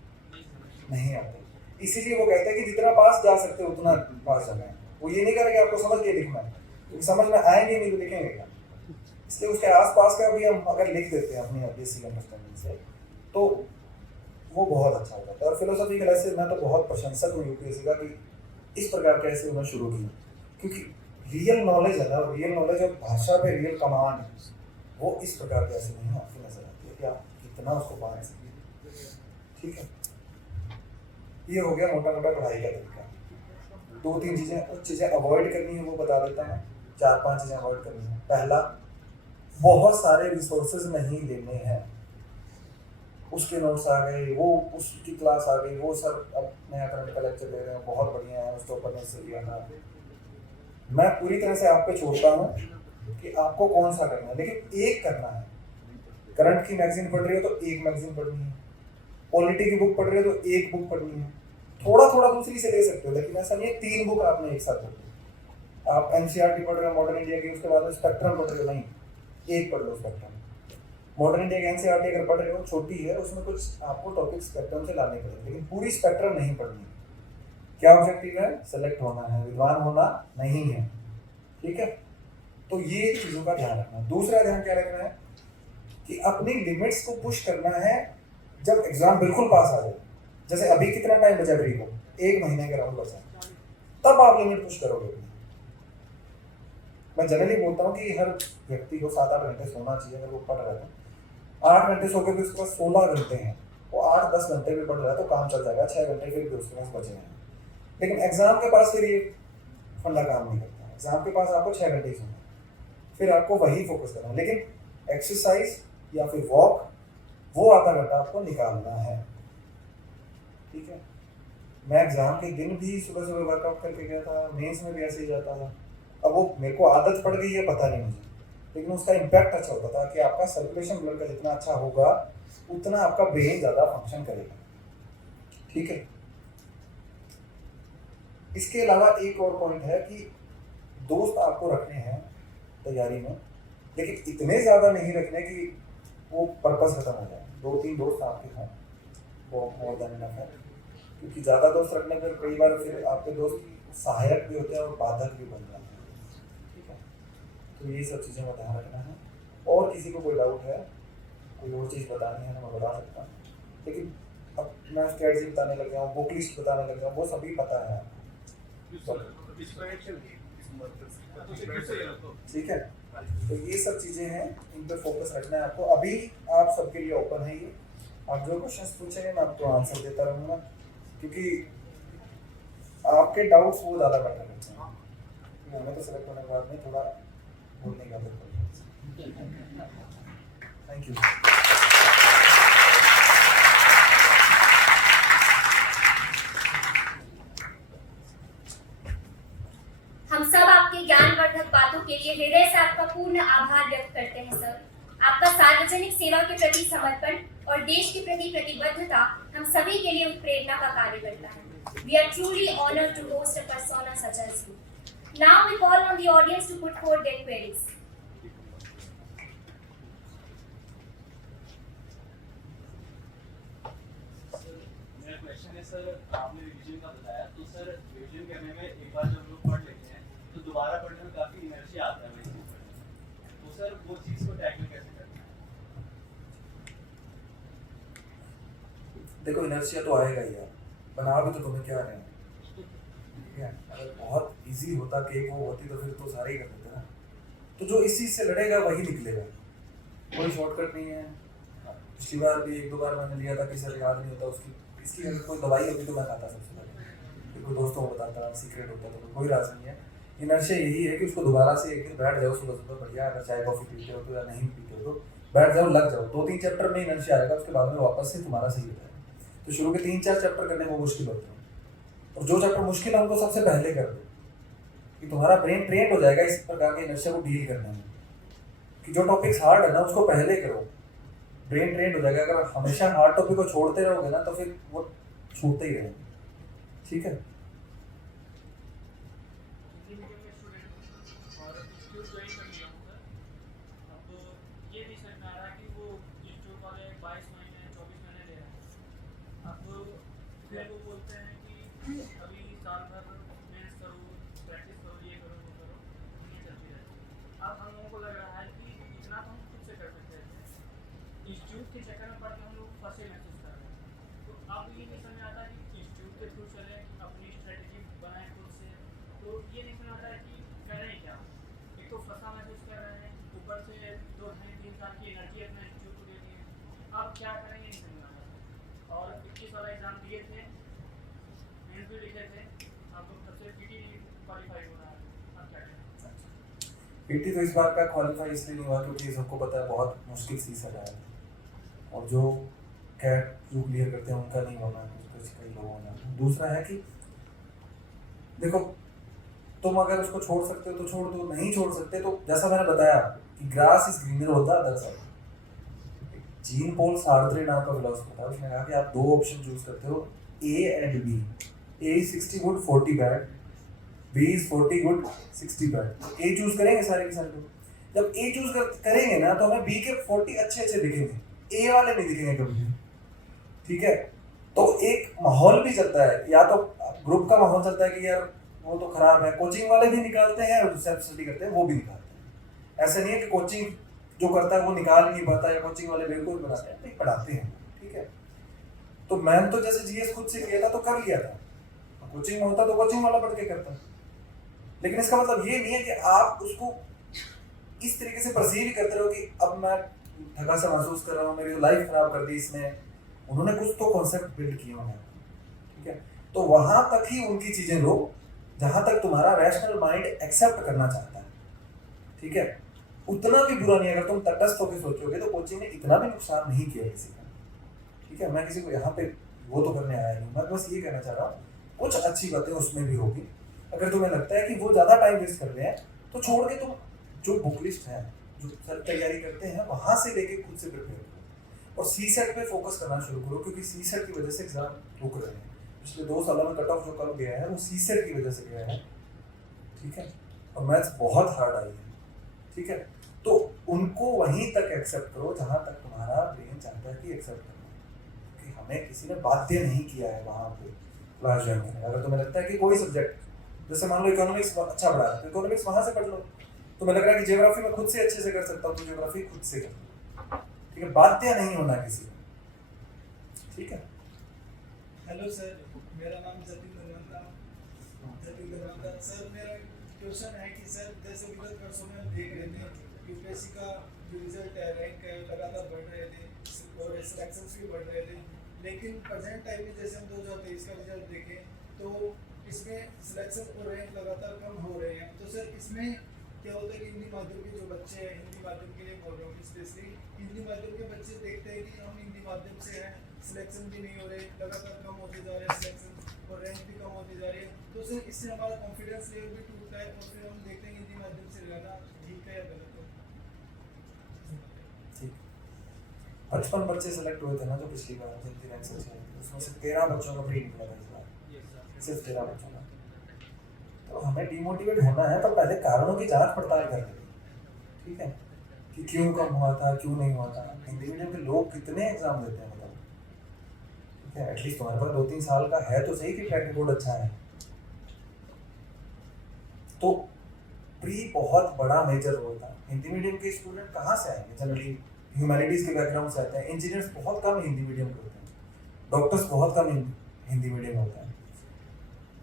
नहीं आते। इसीलिए वो कहते हैं कि जितना पास जा सकते हो उतना पास जाना है। वो ये नहीं करेगा आपको समझ के लिखना है, क्योंकि समझ में आएंगे नहीं तो लिखेंगे क्या। इसलिए उसके आसपास का भी हम अगर लिख देते हैं अपनी बेसिक अंडरस्टैंडिंग से तो वो बहुत अच्छा होता है। और फिलोसॉफी के ऐसे मैं तो बहुत प्रशंसक हूँ यूपीएससी का कि इस प्रकार के ऐसे उन्होंने शुरू किया, क्योंकि रियल नॉलेज है ना, रियल नॉलेज और भाषा पे रियल कमांड है, वो इस प्रकार के ऐसे नहीं आपकी नजर आती है कि आप कितना उसको बांध सकें। ठीक है, ये हो गया मोटा मोटा पढ़ाई का तरीका। 2-3 चीज़ें कुछ चीज़ें अवॉइड करनी है वो बता देता हूँ, 4-5 चीज़ें अवॉइड करनी है। पहला, बहुत सारे रिसोर्सेज नहीं लेने हैं। उसके नोट्स आ गए, वो उसकी क्लास आ गई, वो सर अब नया करंट का लेक्चर ले रहे हैं, बहुत बढ़िया है, उसको पढ़ने से लिया था। मैं पूरी तरह से आप पे छोड़ता हूँ कि आपको कौन सा करना है, लेकिन एक करना है। करंट की मैगजीन पढ़ रही हो तो एक मैगजीन पढ़नी है, पॉलिटी की बुक पढ़ रहे हो तो एक बुक पढ़नी है, थोड़ा थोड़ा दूसरी से ले सकते हो, लेकिन ऐसा नहीं है 3 बुक आपने एक साथ पढ़। आप एनसीईआरटी पढ़ रहे हो मॉडर्न इंडिया की, उसके बाद स्पेक्ट्रम पढ़ रहे हो, नहीं, एक पढ़ लो स्पेक्ट्रम। मॉडर्न इंडिया की एनसीईआरटी अगर पढ़ रहे हो छोटी है, उसमें कुछ आपको टॉपिक स्पेक्ट्रम से लाने पड़ेंगे, लेकिन पूरी स्पेक्ट्रम नहीं पढ़नी है। क्या ऑब्जेक्टिव है? सेलेक्ट होना है, विद्वान होना नहीं है। ठीक है, तो ये चीज़ों का ध्यान रखना। दूसरा ध्यान क्या रखना है कि अपनी लिमिट्स को पुश करना है जब एग्जाम बिल्कुल पास आ जाए। जैसे अभी कितना टाइम बचा फ्री को, 1 महीने का राउंड बचा, तब आप लिमिट पुश करोगे। मैं जनरली बोलता हूँ कि हर व्यक्ति को 7-8 घंटे सोना चाहिए अगर वो पढ़ रहा है। 8 घंटे सो के भी उसके पास 16 घंटे हैं, वो 8-10 घंटे भी पढ़ रहा है तो काम चल जाएगा, 6 घंटे फिर भी उसके पास बचे हैं। लेकिन एग्जाम के पास फिर ये फंडा काम नहीं करता। एग्जाम के पास आपको 6 घंटे ही सोना, फिर आपको वही फोकस करना है। लेकिन एक्सरसाइज या फिर वॉक, वो आधा घंटा आपको निकालना है। ठीक है, मैं एग्जाम के दिन भी सुबह सुबह वर्कआउट करके गया था, मेंस में भी ऐसे ही जाता था। अब वो मेरे को आदत पड़ गई है पता नहीं मुझे, लेकिन उसका इम्पैक्ट अच्छा होता था कि आपका सर्कुलेशन ब्लड का जितना अच्छा होगा उतना आपका ब्रेन ज़्यादा फंक्शन करेगा। ठीक है, इसके अलावा एक और पॉइंट है कि दोस्त आपको रखने हैं तैयारी में, लेकिन इतने ज़्यादा नहीं रखने कि वो पर्पस खत्म हो जाए। 2-3 दोस्त आपके हों, वो मोर देन इनफ है, क्योंकि ज़्यादा दोस्त रखने पर कई बार फिर आपके दोस्त सहायक भी होते हैं और बाधक भी बन जाते हैं। ठीक है, तो ये सब चीज़ों का ध्यान रखना है। और किसी को कोई डाउट है, कोई और चीज़ बतानी है तो मैं बता सकता हूँ, लेकिन अब मैं स्ट्रेटजी बताने लग गया हूँ, बुक लिस्ट बताने लग गया हूँ, वो सभी पता है आपको। ठीक है, तो ये सब चीज़ें हैं, इन पे फोकस रखना है आपको। अभी आप सबके लिए ओपन है ये, आप जो क्वेश्चंस पूछेंगे मैं आपको आंसर देता रहूँगा, क्योंकि आपके डाउट्स वो ज़्यादा बेटर करते हैं। हमें तो सेलेक्ट होने के बाद में थोड़ा बोलने का बिल्कुल। Thank you. हम सब आपके ज्ञानवर्धक बातों के लिए हृदय से आपका पूर्ण आभार व्यक्त करते हैं सर। आपका सार्वजनिक सेवा के प्रति समर्पण और देश के प्रति प्रतिबद्धता हम सभी के लिए उत्प्रेरणा का कार्य करता है। We are truly honored to host a persona such as you. Now we call on the audience to put forth their queries. मेरा क्वेश्चन है सर, आपने रिवीजन का बताया, तो सर रिवीजन करने में एक बार जब लोग पढ़ लेते हैं तो दोबारा पढ़ने में काफी इनर्जी आता है वही चीज पढ़ने, तो सर वो चीज को टैकल कैसे करना है? देखो इनर्शिया तो आएगा ही यार, बना भी तो तुम्हें क्या रहे हैं। ठीक है, अगर बहुत इजी होता केक वो होती तो फिर तो सारे ही कर देते ना। तो जो इस चीज़ से लड़ेगा वही निकलेगा, कोई शॉर्टकट नहीं है। पिछली बार भी 1-2 बार मैंने लिया था कि सर याद नहीं होता उसकी, इसकी अगर कोई दवाई होती तो मैं खाता सबसे पहले, फिर कोई दोस्तों को बताता, सीक्रेट होता तो कोई राज नहीं है। इनर्शिया यही है कि उसको दोबारा से एक दिन बैठ जाओ सुबह सुबह बढ़िया, अगर चाय कॉफ़ी पीते हो तो या नहीं पीते हो तो बैठ जाओ, लग जाओ, 2-3 चैप्टर में इनर्शिया आएगा, उसके बाद में वापस से तुम्हारा सही हो जाएगा। तो शुरू के 3-4 चैप्टर करने में मुश्किल होते हैं, और जो चैप्टर मुश्किल है उनको सबसे पहले कर दो, कि तुम्हारा ब्रेन ट्रेंड हो जाएगा इस प्रकार के इनर्शिया को डील करने में, कि जो टॉपिक्स हार्ड है ना उसको पहले करो, ब्रेन ट्रेंड हो जाएगा। अगर हमेशा हार्ड टॉपिक को छोड़ते रहोगे ना तो फिर वो छूटते ही रहेंगे, ठीक है। हिंदी मीडियम में स्टूडेंट और इंस्टीट्यूट ज्वाइन कर लिया हूँ सर। अब ये नहीं समझ में आ रहा कि वो इंस्टीट्यूट वाले 22 महीने 24 महीने ले रहे हैं। अब फिर वो बोलते हैं कि अभी साल भर मेहनत करो, प्रैक्टिस करो, ये करो वो करो, ये चलती रहती है। अब हम लोगों को लग रहा है कि इतना तो हम खुद से कर सकते थे, इंस्टीट्यूट के चक्कर में पड़ के हम लोग फंसे महसूस कर रहे हैं। तो अब ये नहीं समझ आता कि इंस्टीट्यूट के थ्रू चले, अपनी स्ट्रेटेजी बनाए खुद से, तो ये नहीं समझ आता है कि करें क्या। एक तो फंसा महसूस कर रहे हैं, ऊपर से 2-3 साल की एनर्जी अपने इंस्टीट्यूट को दे दी है, अब क्या करें ये नहीं समझ आ रहा। और 21 वाला एग्ज़ाम दिए थे, मेंस भी लिखे थे, अब तब से पीटी क्वालिफाई हो रहा है, अब क्या करें। पीटी तो इस बार का क्वालिफाई इसलिए नहीं हुआ क्योंकि सबको पता है बहुत मुश्किल सीजन है, और जो कैट जो क्लियर करते हैं उनका नहीं होना, कुछ कई लोगों ने। दूसरा है कि देखो, तुम अगर उसको छोड़ सकते हो तो छोड़ दो, नहीं छोड़ सकते तो जैसा मैंने बताया कि ग्रास इज ग्रीनर होता है अदर साइड। जीन पॉल सार्त्रे नाम का फिलोसोफर था, उसने कहा कि आप 2 ऑप्शन चूज करते हो, A and B. A is 60 good 40 bad, B is 40 good 60 bad. A choose करेंगे सारे के सारे लोग। जब ए चूज करेंगे ना तो हमें बी के 40 अच्छे अच्छे दिखेंगे, ए वाले नहीं दिखेंगे कभी, ठीक है। तो एक माहौल भी चलता है, या तो ग्रुप का माहौल चलता है कि यार वो तो खराब है, कोचिंग वाले भी निकालते हैं और सेल्फ स्टडी करते हैं वो भी निकालते हैं। ऐसा नहीं है कि कोचिंग जो करता है वो निकाल नहीं पाता या कोचिंग वाले बिल्कुल बनाते हैं, नहीं पढ़ाते हैं, ठीक है। तो मैंने तो जैसे जीएस खुद से किया था तो कर लिया था, कोचिंग में होता तो कोचिंग वाला पढ़ के करता, लेकिन इसका मतलब ये नहीं है कि आप उसको इस तरीके से परसीव करते रहो कि अब मैं थका सा महसूस कर रहा हूँ, मेरी लाइफ खराब कर दी इसने। उन्होंने कुछ तो कॉन्सेप्ट बिल्ड किए होंगे, ठीक है। तो वहां तक ही उनकी चीजें लो जहां तक तुम्हारा रैशनल माइंड एक्सेप्ट करना चाहता है, ठीक है। उतना भी बुरा नहीं, अगर तुम तटस्थ होकर सोचोगे तो कोचिंग ने इतना भी नुकसान नहीं किया किसी का, ठीक है। मैं किसी को यहाँ पे वो तो करने आया नहीं, मैं बस ये कहना चाह रहा हूँ कुछ अच्छी बातें उसमें भी होगी। अगर तुम्हें लगता है कि वो ज़्यादा टाइम वेस्ट कर रहे हैं तो छोड़ के तुम जो बुक लिस्ट है, जो सर तैयारी करते हैं वहाँ से लेके खुद से प्रिपेयर करो, और सी सेट पे फोकस करना शुरू करो, क्योंकि सी सेट की वजह से एग्जाम रुक रहे हैं। पिछले 2 सालों में कट ऑफ जो कम गया है वो सी सेट की वजह से गया है, ठीक है। और मैथ्स बहुत हार्ड आई है, ठीक है। तो उनको वहीं तक एक्सेप्ट करो जहाँ तक तुम्हारा ब्रेन चाहता है कि एक्सेप्ट करो, कि हमें किसी ने बाध्य नहीं किया है वहाँ पे क्लास ज्वाइन करने। अगर तुम्हें लगता है कि कोई सब्जेक्ट, जैसे मान लो इकोनॉमिक्स अच्छा पढ़ा है तो इकोनॉमिक्स वहाँ से पढ़ लो। तुम्हें लग रहा है कि ज्योग्राफी में खुद से अच्छे से कर सकता हूँ तो ज्योग्राफी खुद से कर, ठीक है। बाध्य नहीं होना किसी को, ठीक है। हेलो सर, मेरा नाम जतिन धनवंता सर। मेरा क्वेश्चन है कि सर जैसे विगत वर्षों में हम देख रहे थे यूपीएससी का जो रिजल्ट है, रैंक है, लगातार बढ़ रहे थे और सिलेक्शंस भी बढ़ रहे थे, लेकिन प्रेजेंट टाइम में जैसे हम 2023 का रिजल्ट देखें तो इसमें सिलेक्शन और रैंक लगातार कम हो रहे हैं। तो सर इसमें क्या होता है कि हिंदी माध्यम के जो बच्चे हैं, हिंदी माध्यम के लिए बोल रहा हूँ स्पेशली, हिंदी माध्यम के बच्चे देखते हैं कि हम हिंदी माध्यम से हैं, सिलेक्शन भी नहीं हो रहे, लगातार कम होते जा रहे हैं सिलेक्शन और रैंक भी कम होती जा रही है। तो सर इससे हमारा कॉन्फिडेंस लेवल भी टूटता है और फिर हम देखते हैं हिंदी माध्यम से रहना ठीक है या गलत है। ठीक, 55 बच्चे सेलेक्ट हुए थे ना जो पिछली बार जिनकी रैंक अच्छी आई थी, उसमें से 13 बच्चों का प्री निकला था इस बार, सिर्फ 13 बच्चों का। तो हमें डिमोटिवेट होना है तो पहले कारणों की जांच पड़ताल कर लें, ठीक है, कि क्यों कम हुआ था, क्यों नहीं हुआ था। हिंदी मीडियम के लोग कितने एग्जाम देते हैं बताओ, ठीक है। एटलीस्ट तुम्हारे पास 2-3 साल का है तो सही कि ट्रैक रिकॉर्ड अच्छा है। तो प्री बहुत बड़ा मेजर रोल था। हिंदी मीडियम के स्टूडेंट कहाँ से आएंगे, जनरली ह्यूमैनिटीज़ के बैकग्राउंड से आते हैं। इंजीनियर्स बहुत कम हिंदी मीडियम के होते हैं, डॉक्टर्स बहुत कम हिंदी मीडियम होता है।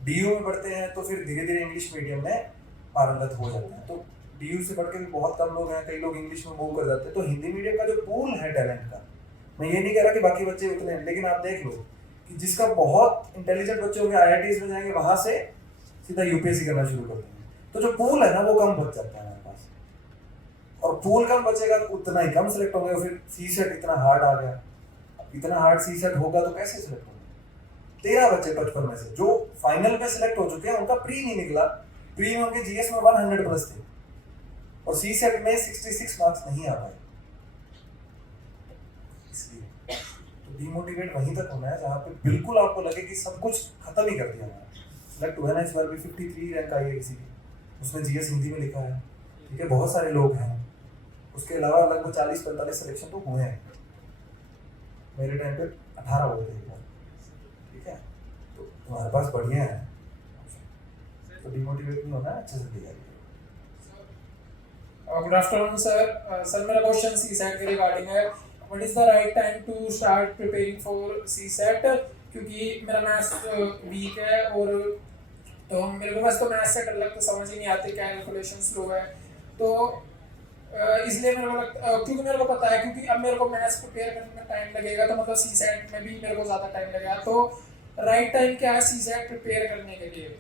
डीयू में पढ़ते हैं तो फिर धीरे धीरे इंग्लिश मीडियम में पारंगत हो जाते हैं। तो डीयू से पढ़ के भी बहुत कम लोग हैं, कई लोग इंग्लिश में मूव कर जाते हैं। तो हिंदी मीडियम का जो पूल है टैलेंट का, मैं ये नहीं कह रहा कि बाकी बच्चे उतने हैं, लेकिन आप देख लो कि जिसका बहुत इंटेलिजेंट बच्चे होंगे IITs में जाएंगे, वहाँ से सीधा यूपीएससी करना शुरू करते हैं। तो जो पूल है ना वो कम बच जाता है हमारे पास, और पूल कम बचेगा तो उतना ही कम सिलेक्ट होंगे। फिर सी सेट इतना हार्ड आ गया, इतना हार्ड सी सेट होगा तो कैसे सिलेक्ट होगा। 13 बच्चे 55 में से जो फाइनल में सिलेक्ट हो चुके हैं, उनका प्री नहीं निकला। प्री में उनके जीएस में 100 प्लस थे और सी सेट में 66 मार्क्स नहीं आ पाए। इसलिए तो डीमोटिवेट वहीं तक होना है जहाँ पे बिल्कुल आपको लगे कि सब कुछ खत्म ही कर दिया है। सिलेक्ट हुआ ना इस बार भी 53 रैंक आई है किसी की, उसमें जीएस हिंदी में लिखा है, ठीक है, बहुत सारे लोग हैं। उसके अलावा लगभग 40-45 सिलेक्शन तो हुए हैं। मेरे टाइम पे 18 हुए थे, ठीक है, तो तुम्हारे पास बढ़िया है, तो डिमोटिवेट नहीं होना, अच्छे से तैयारी करो। Good afternoon sir. सर मेरा क्वेश्चन सीसेट के रिगार्डिंग है। What is the right time to start preparing for CSAT? क्योंकि मेरा मैथ्स वीक है और तो मेरे को बस तो मैथ्स से डर लगता, समझ ही नहीं आते, कैलकुलेशन स्लो है, तो इसलिए मेरे को लगता, क्योंकि मेरे को पता है, क्योंकि अब मेरे को मैथ्स प्रिपेयर करने में टाइम लगेगा, तो मतलब सीसेट में भी मेरे को ज़्यादा टाइम लगेगा, तो राइट टाइम क्या है सीसेट प्रिपेयर करने के लिए?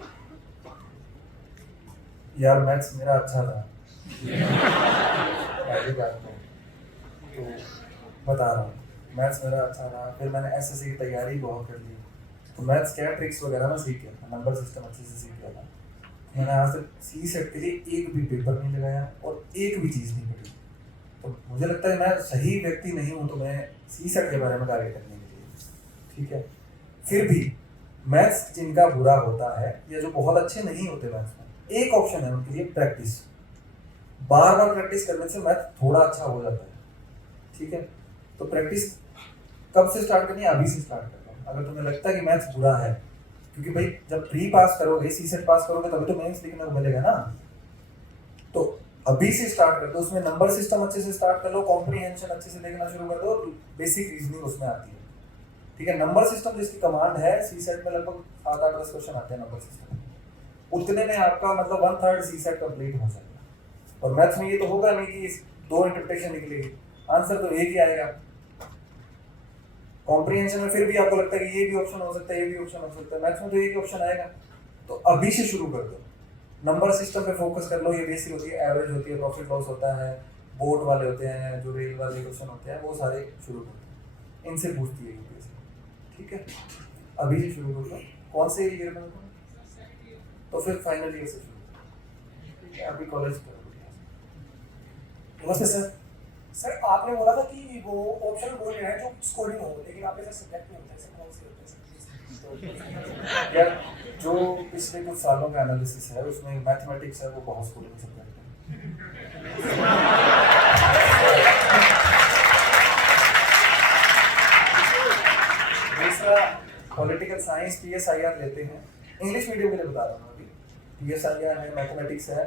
यार मैथ्स मेरा अच्छा था पहली बात तो बता रहा हूँ, मैथ्स मेरा अच्छा था। फिर मैंने एसएससी की तैयारी बहुत कर ली, तो मैथ्स क्या ट्रिक्स वगैरह मैं सीख गया, नंबर सिस्टम अच्छे से सीख गया था। मैंने आज तक सी सेट के लिए एक भी पेपर नहीं लगाया और एक भी चीज़ नहीं पढ़ी, तो मुझे लगता है मैं सही व्यक्ति नहीं हूँ तो मैं सी सेट के बारे में कार्य करने के लिए, ठीक है। फिर भी मैथ्स जिनका बुरा होता है या जो बहुत अच्छे नहीं होते मैथ्स में, एक ऑप्शन है उनके लिए प्रैक्टिस। बार बार प्रैक्टिस करने से मैथ थोड़ा अच्छा हो जाता है, ठीक है। तो प्रैक्टिस कब से स्टार्ट करनी है? अभी से स्टार्ट करना। अगर तुम्हें लगता है कि मैथ्स बुरा है, क्योंकि भाई जब प्री पास करोगे, सी सेट पास करोगे, तभी तो मेंस लिखने को मिलेगा ना, तो अभी से स्टार्ट कर दो। उसमें नंबर सिस्टम अच्छे से स्टार्ट कर लो, कॉम्प्रीहेंशन अच्छे से देखना शुरू कर दो, बेसिक रीजनिंग उसमें आती है, ठीक है। नंबर सिस्टम जिसकी कमांड है, सी सेट में लगभग 7-8-10 क्वेश्चन आते हैं नंबर सिस्टम, उतने में आपका मतलब 1/3 सी सेट कंप्लीट हो जाएगा। और मैथ्स में ये तो होगा नहीं कि 2 इंटरप्रिटेशन निकलेगी, आंसर तो एक ही आएगा। कॉम्प्रीहेंशन में फिर भी आपको लगता है कि ये भी ऑप्शन हो सकता है, ये भी ऑप्शन हो सकता है, मैथ्स में तो एक ही ऑप्शन आएगा। तो अभी से शुरू कर दो, नंबर सिस्टम पे फोकस कर लो। ये बेसिक होती है, एवरेज होती है, प्रॉफिट लॉस होता है, बोर्ड वाले होते हैं, जो रेल वाले क्वेश्चन होते हैं, वो सारे शुरू कर दो, इनसे पूछती है यूपीएससी, ठीक है। अभी से शुरू कर दो। कौन से ईयर में? तो फिर फाइनल ईयर से शुरू, ठीक है। अभी कॉलेज करो। नमस्ते सर। सर आपने बोला था कि वो ऑप्शनल बोल रहे हैं जो स्कोरिंग हो, लेकिन आपके साथ सब्जेक्ट में होता है, सर कौन से होते हैं? यार जो पिछले कुछ सालों का एनालिसिस है उसमें मैथमेटिक्स है, वो बहुत स्कोरिंग सब्जेक्ट है। दूसरा पॉलिटिकल साइंस पीएसआईआर लेते हैं, इंग्लिश मीडियम के लिए बता रहा हूँ अभी। पीएसआईआर है, मैथमेटिक्स है,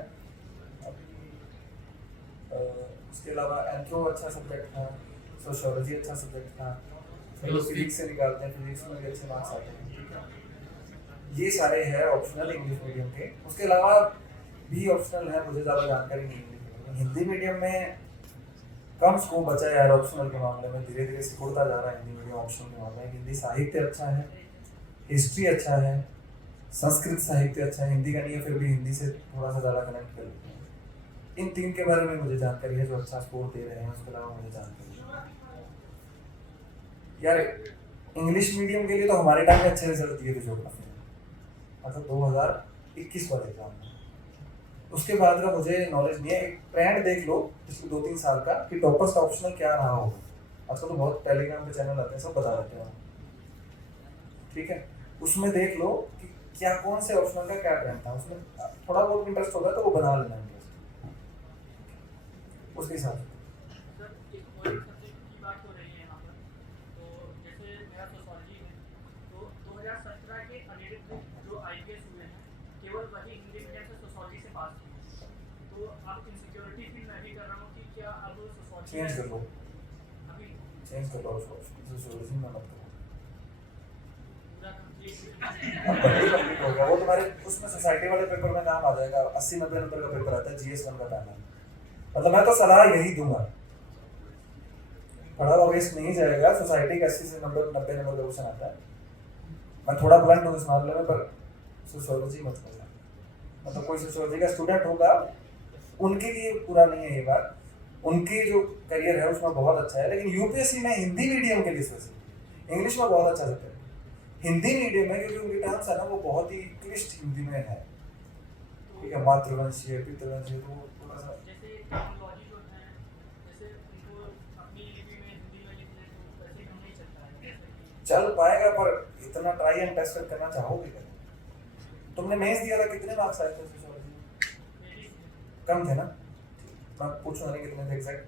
उसके अलावा एंथ्रो अच्छा सब्जेक्ट था, सोशियोलॉजी अच्छा सब्जेक्ट था, फिजिक्स से निकालते हैं, फिजिक्स में भी अच्छे मार्क्स आते हैं, ठीक है। ये सारे हैं ऑप्शनल इंग्लिश मीडियम के। उसके अलावा भी ऑप्शनल है, मुझे ज़्यादा जानकारी नहीं है। हिंदी मीडियम में कम स्कोप बचा है यार ऑप्शनल के मामले में, धीरे धीरे सिकुड़ता जा रहा है हिंदी मीडियम ऑप्शनल के मामले में। हिंदी साहित्य अच्छा है, हिस्ट्री अच्छा है, संस्कृत साहित्य अच्छा है, हिंदी का नहीं है फिर भी हिंदी से थोड़ा सा ज़्यादा कनेक्ट कर लेते हैं। इन 3 के बारे में मुझे जानकारी है जो अच्छा स्कोर दे रहे हैं, उसके अलावा मुझे जानकारी यार इंग्लिश मीडियम के लिए तो हमारे टाइम में अच्छे रिजल्ट दिए थे ज्योग्राफी में, मतलब 2021 वाले एग्जाम में। उसके बाद का मुझे नॉलेज नहीं है। एक ट्रेंड देख लो पिछले 2-3 साल का कि टॉपर्स का ऑप्शनल क्या रहा होगा। आजकल तो बहुत टेलीग्राम पे चैनल आते हैं, सब बता देते हैं, ठीक है। उसमें देख लो कि क्या कौन से ऑप्शनल का क्या ट्रेंड था, उसमें थोड़ा बहुत इंटरेस्ट होगा तो वो बना लेना इंटरेस्ट उसके हिसाब से। सर एक और एक सब्जेक्ट की बात हो रही है यहाँ पर, तो जैसे मेरा सोशोलॉजी है, तो 2017 के अनिर्दिष्ट जो आईपीएस हुए हैं केवल वही हिंदी मीडियम से सोशोलॉजी से पास हुए, तो अब इनसिक्योरिटी फील मैं भी कर रहा हूँ कि क्या अब सोशोलॉजी चेंज कर लो, अभी चेंज कर लो उसको, सोशोलॉजी में मत करो। पूरा अब कंप्लीट हो गया वो तुम्हारे उसमें सोसाइटी वाले पेपर में काम आ जाएगा। 80-90 नंबर का पेपर आता है, GS1 का पैनल। मतलब मैं तो सलाह यही दूंगा, पढ़ा हुआ वेस्ट नहीं जाएगा। सोसाइटी का 80 से 90 नंबर का क्वेश्चन आता है। मैं थोड़ा ब्लंट हूँ इस मामले में, पर सोशियोलॉजी मत करना। मतलब कोई सोशियोलॉजी का स्टूडेंट होगा उनके लिए पूरा नहीं है ये बात, उनकी जो करियर है उसमें बहुत अच्छा है, लेकिन यूपीएससी में हिंदी मीडियम के लिए स्पेशली इंग्लिश में बहुत अच्छा सब्जेक्ट है। हिंदी मीडियम है क्योंकि उनके टर्म्स है ना वो बहुत ही क्लिष्ट हिंदी में है, ठीक है, मातृवंशीय पितृवंशीय, तो वो थोड़ा सा जैसे टेक्नोलॉजी जो है, जैसे उनको अपनी लिपि में हिंदी में लिख लें तो वैसे काम नहीं चलता है, जैसे कि चल पाएगा, पर इतना ट्राई एंड टेस्ट करना चाहोगे क्या? तुमने मेंस दिया था, कितने मार्क्स आए थे सोशियोलॉजी में? मेरी कम थे ना? मैं पूछूंगा नहीं कितने थे एग्जैक्ट,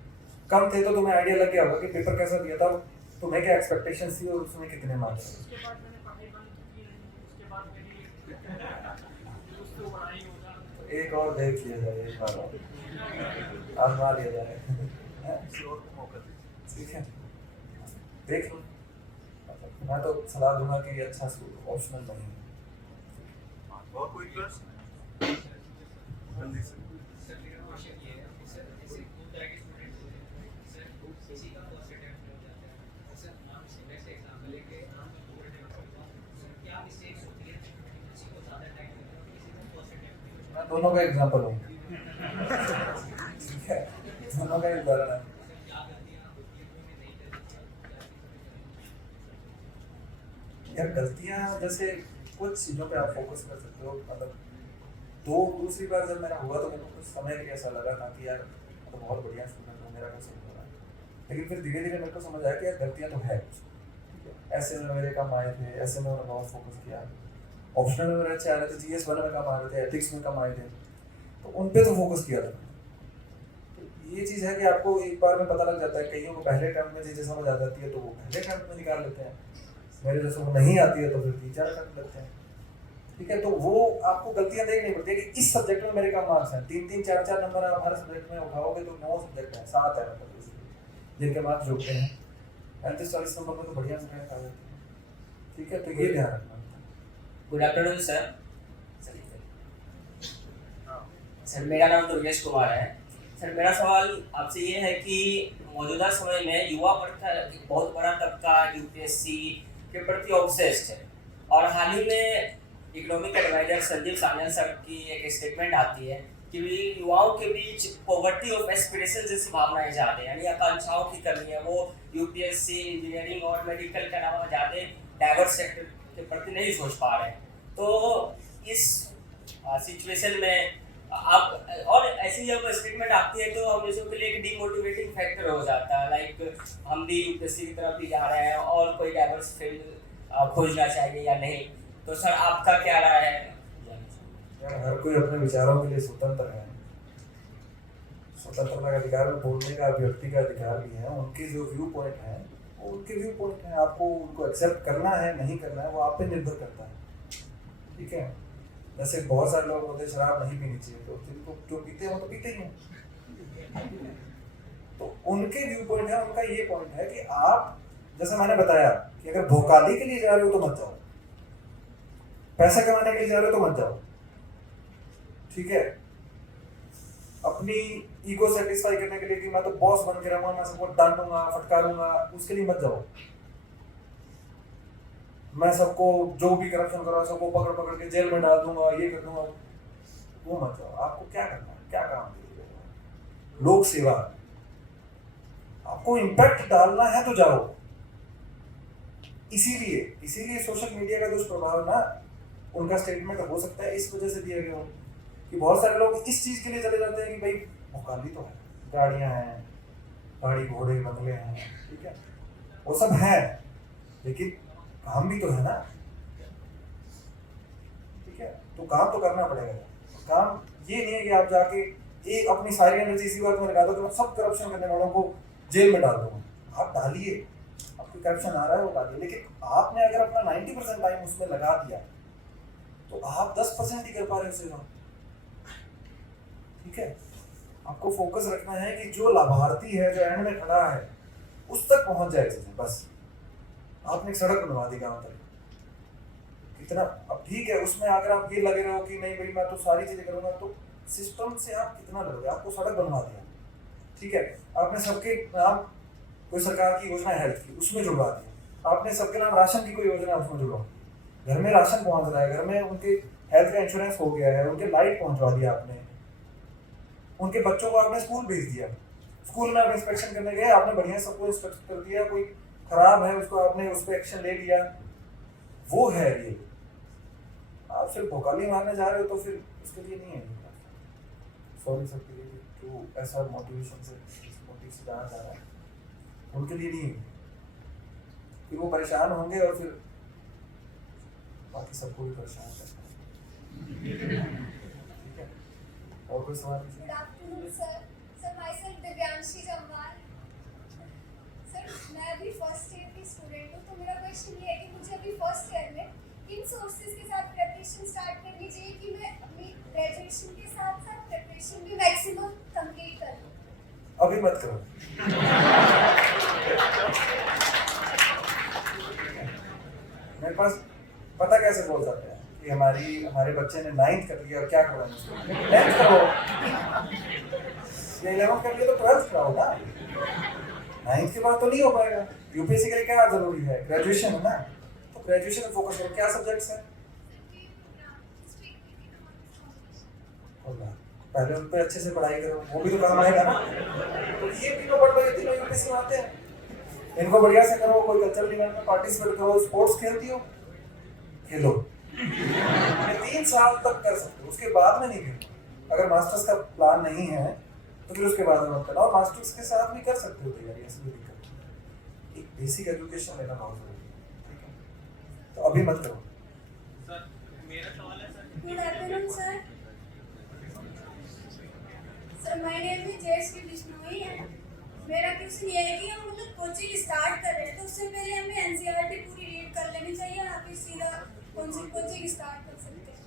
कम थे तो तुम्हें आइडिया लग गया होगा कि पेपर कैसा दिया था, तुम्हें क्या एक्सपेक्टेशंस थी और उसमें कितने मार्क्स थे। उसके बाद मैंने पढ़ाई बंद की नहीं, उसके बाद मेरी उसको पढ़ाई होगा। एक और देख लिया जाए, एक बार और आजमा लिया जाए हैं? ठीक है, देख लो। मैं तो सलाह दूंगा कि अच्छा स्कूल ऑप्शनल नहीं है। और कोई क्लास? मैं दोनों का एग्जांपल हूँ, ठीक है, दोनों का उदाहरण है। यार गलतियाँ जैसे कुछ चीज़ों पे आप फोकस कर सकते हो, मतलब दूसरी बार जब मेरा हुआ तो मेरे को कुछ समय के लिए ऐसा लगा था कि यार मैं तो बहुत बढ़िया स्टूडेंट हूँ, मेरा कैसे हो रहा है, लेकिन फिर धीरे धीरे मेरे को समझ आया कि यार गलतियाँ तो है, ऐसे में मेरे कम आए थे, ऐसे में मैंने बहुत फोकस किया, ऑप्शनल में मेरे अच्छे आ रहे थे, GS 1 में कम आ रहे थे, एथिक्स में कम आए थे, तो उन पे तो फोकस किया था। तो ये चीज़ है कि आपको एक बार में पता लग जाता है, कईयों को पहले टर्म में चीज़ें समझ आ जाती है तो वो पहले टर्म में निकाल लेते हैं, मेरे जैसे वो नहीं आती है तो फिर 3-4 टर्म लेते हैं, ठीक है। तो वो आपको गलतियां देखनी पड़ती है कि इस सब्जेक्ट में मेरे कम मार्क्स हैं, 3-3, 4-4 नंबर आप हर सब्जेक्ट में उठाओगे तो 9 सब्जेक्ट हैं, 7 है मतलब जिनके मार्क्स जुड़ते हैं, 35-40 नंबर में तो बढ़िया से रैंक आ जाती है, ठीक है। तो ये ध्यान रखना। Good afternoon sir. सर मेरा नाम दुर्गेश कुमार है। सर मेरा सवाल आपसे ये है कि मौजूदा समय में युवा वर्ग का एक बहुत बड़ा तबका UPSC के प्रति ऑब्सेस्ड है, और हाल ही में economic adviser Sanjeev Sanyal sir की एक स्टेटमेंट आती है कि युवाओं के बीच पॉवर्टी ऑफ एस्पिरेशन जैसी भावनाएं ज़्यादा है, यानी आकांक्षाओं की कमी है, वो UPSC, इंजीनियरिंग और मेडिकल के अलावा ज़्यादा डाइवर्स सेक्टर के प्रति नहीं सोच पा रहे हैं। तो इस सिचुएशन में आप, और ऐसी जब स्टेटमेंट आती है तो हम लोगों के लिए एक डीमोटिवेटिंग फैक्टर हो जाता है, लाइक हम भी UPSC की तरफ भी जा रहे हैं और कोई डाइवर्स फील्ड खोजना चाहिए या नहीं। तो सर आपका क्या राय है? यार हर कोई अपने विचारों के लिए स्वतंत्र है, स्वतंत्रता का अधिकार में बोलने का व्यक्ति का अधिकार भी है, उनके जो व्यू पॉइंट है वो उनके व्यू पॉइंट है, आपको उनको एक्सेप्ट करना है नहीं करना है वो आप पे निर्भर करता है, ठीक है। जैसे बहुत सारे लोग होते हैं शराब नहीं पीनी चाहिए, तो जिनको जो पीते हैं वो तो पीते ही हैं, तो उनके व्यू पॉइंट है, उनका ये पॉइंट है कि आप, जैसे मैंने बताया कि अगर भोकाली के लिए जा रहे हो तो मत जाओ, पैसा कमाने के लिए जा रहे हो तो मत जाओ, ठीक है। अपनी ईगो सेटिस्फाई करने के लिए कि मैं तो बॉस बन के रहूंगा, मैं सबको डांटूंगा फटकारूंगा, उसके लिए मत जाओ। मैं सबको जो भी करप्शन कर रहा है सबको पकड़ पकड़ के जेल में डाल दूंगा, ये कर दूंगा, वो मत जाओ। आपको क्या करना है, क्या काम है? लोक सेवा, आपको इम्पैक्ट डालना है तो जाओ। इसीलिए सोशल मीडिया का दुष्प्रभाव ना, उनका स्टेटमेंट हो सकता है इस वजह से दिया गया हो कि बहुत सारे लोग इस चीज के लिए चले जाते हैं कि भाई भोकाली तो है, गाड़ियां हैं, गाड़ी घोड़े बंगले हैं, ठीक है, वो सब है, लेकिन काम भी तो है ना, ठीक है। तो काम तो करना पड़ेगा। काम ये नहीं है कि आप जाके एक अपनी सारी एनर्जी इसी बात में लगा दो कि मैं सब करप्शन करने वालों को जेल में डाल दूंगा। आप डालिए, आपको करप्शन आ रहा है वो डालिए, लेकिन आपने अगर अपना 90% टाइम उसमें लगा दिया तो आप 10% ही कर पा रहे हो, ठीक है। आपको फोकस रखना है कि जो लाभार्थी है, जो एंड में खड़ा है, उस तक पहुंच जाए चीजें। बस आपने एक सड़क बनवा दी गांव तक, कितना, अब ठीक है, उसमें अगर आप ये लगे रहो कि नहीं भाई मैं तो सारी चीजें करूंगा, तो सिस्टम से आप कितना लगे, आपको सड़क बनवा दिया, ठीक है। आपने सबके नाम कोई सरकार की योजना हेल्थ की उसमें जुड़वा दिया, आपने सबके नाम राशन की कोई योजना उसमें जुड़वा, घर में राशन पहुंच रहा है, घर में उनके हेल्थ का इंश्योरेंस हो गया है, उनके लाइट पहुंचवा दिया आपने, उनके बच्चों को आपने स्कूल भेज दिया, स्कूल में आप इंस्पेक्शन करने गए, आपने बढ़िया सबको इंस्पेक्शन कर दिया, कोई खराब है उसको आपने उस पर एक्शन ले लिया, वो है ये। आप सिर्फ भोकाली मारने जा रहे हो तो फिर उसके लिए नहीं है। सॉरी सबके लिए जो ऐसा मोटिवेशन से मोटिव से जाना चाह रहा है उनके लिए नहीं है, फिर वो परेशान होंगे और फिर बाकी सबको भी परेशान करना है। ठीक है, और कोई सवाल? Good afternoon, sir. Sir, myself Divyanshi Jamwal. Sir, मैं अभी फर्स्ट ईयर की स्टूडेंट हूँ, तो मेरा क्वेश्चन ये है कि मुझे अभी फर्स्ट ईयर में किन सोर्सेज के साथ प्रिपरेशन स्टार्ट करनी चाहिए कि मैं अपनी ग्रेजुएशन के साथ साथ प्रिपरेशन भी मैक्सिमम कंप्लीट कर लूँ? अभी मत करो। मेरे पास पता कैसे बोल सकते हैं कि हमारे बच्चे ने 9th कर लिया और क्या करो, 10th करो या 11th कर लिया तो 12th कराओ ना। 9th के बाद तो नहीं हो पाएगा। यूपीएससी के लिए क्या जरूरी है? ग्रेजुएशन है ना, तो ग्रेजुएशन में फोकस करो। क्या सब्जेक्ट्स है? पहले उन पे अच्छे से पढ़ाई करो, वो भी तो काम आएगा ना। तो ये तीनों पढ़ लो, ये तीनों यूपीएससी में आते हैं। इनको बढ़िया से करो, कोई कल्चरल इवेंट में पार्टिसिपेट करो, स्पोर्ट्स खेलती हो खेलो, 3 साल तक कर सकते हो, उसके बाद में नहीं खेलो। अगर मास्टर्स का प्लान नहीं है तो फिर उसके बाद में मत करना, और मास्टर्स के साथ भी कर सकते हो तैयारी, ऐसी कोई दिक्कत नहीं। एक बेसिक एजुकेशन लेना बहुत जरूरी है, ठीक है? तो अभी मत करो। सर मेरा सवाल है sir. Good afternoon, sir. Sir, my name is Jayshree Bishnoi है। मेरा क्वेश्चन ये है कि हम मतलब कोचिंग स्टार्ट कर रहे हैं तो उससे पहले हमें एनसीईआरटी पूरी रीड कर लेनी चाहिए या फिर सीधा कौन सी कोचिंग स्टार्ट कर सकते हैं?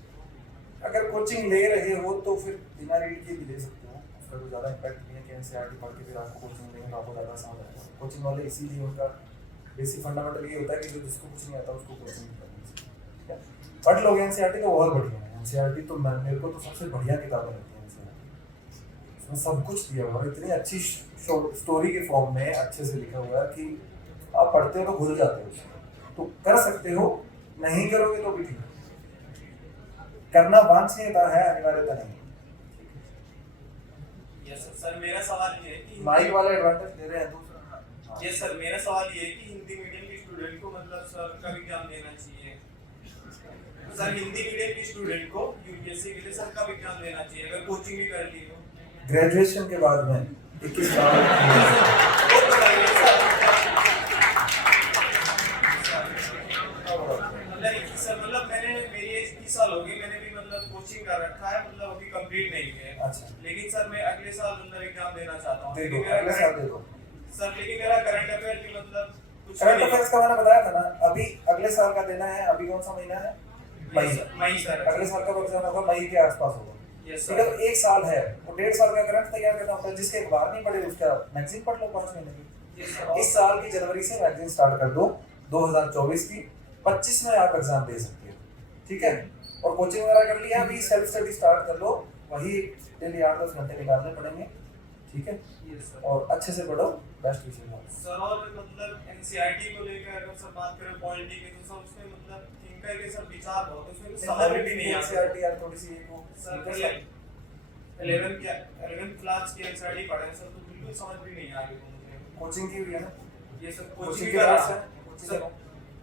अगर कोचिंग ले रहे हो तो फिर बिना रीड के भी ले सकते हो, उसका कोई ज़्यादा इम्पैक्ट नहीं है कि एनसीईआरटी पढ़ के फिर आपको कोचिंग लेंगे तो आपको ज़्यादा समझ आएगा। कोचिंग वाले इसीलिए उनका बेसिक फंडामेंटल ये होता है कि जो जिसको कुछ नहीं आता उसको कोचिंग करनी चाहिए, ठीक है? पढ़ लोगे एनसीईआरटी तो बहुत बढ़िया है। एनसीईआरटी तो मेरे को तो सबसे बढ़िया किताबें लगती है एनसीईआरटी। उसमें सब कुछ दिया हुआ है, इतनी अच्छी स्टोरी के फॉर्म में अच्छे से लिखा हुआ है कि आप पढ़ते हो तो भूल जाते हो। तो कर सकते हो, नहीं करोगे तो भी ठीक है। करना वांछनीयता है, अनिवार्यता नहीं। यस सर, मेरा सवाल ये है कि माइक वाला एडवांटेज दे रहे हैं दूसरा। यस सर, मेरा सवाल ये है कि हिंदी मीडियम के स्टूडेंट को मतलब सर का एग्जाम देना चाहिए। सर हिंदी मीडियम के स्टूडेंट को यूपीएससी के लिए सर का एग्जाम देना चाहिए अगर कोचिंग भी कर ली हो? ग्रेजुएशन के बाद में 21 साल मतलब मैंने मेरी एज 30 साल हो गई, मैंने भी मतलब कोचिंग कर रखा है, मतलब अभी कंप्लीट नहीं किया। अच्छा, लेकिन सर मैं अगले साल मतलब एग्जाम देना चाहता हूँ। दे दो, अगले साल दे दो सर, लेकिन मेरा करंट अफेयर की मतलब कुछ करंट अफेयर्स का मैंने बताया था ना, अभी अगले साल का देना है। अभी कौन सा महीना है? मई सर। अगले साल का एग्जाम होगा मई के आसपास होगा। यस ठीक है, सर। तो 1 साल है, वो 1.5 साल का करंट तैयार करना होता है। जिसके अखबार नहीं पढ़े उसका मैगजीन पढ़ लो 5 महीने की। इस साल की जनवरी से मैगजीन स्टार्ट कर दो, 2024 की 25 में आप एग्जाम दे सकते हो, ठीक है? और कोचिंग वगैरह कर लिया, अभी सेल्फ स्टडी स्टार्ट कर लो, वही डेली 8-10 घंटे निकालने पड़ेंगे, ठीक है? और अच्छे से पढ़ो, बेस्ट विषय है सर। और मतलब एनसीईआरटी को लेकर अगर सब बात करें पॉलिटी की, तो सब उसमें मतलब थिंकर के सब विचार बहुत है, उसमें समझ में भी नहीं आता। एनसीईआरटी यार थोड़ी सी वो सर 11th क्लास की एनसीईआरटी पढ़े हैं सर, तो बिल्कुल समझ भी नहीं आ रही मुझे। कोचिंग की हुई है ना? ये सब कोचिंग कोचिंग की कर रहा बात हूँ है, सर,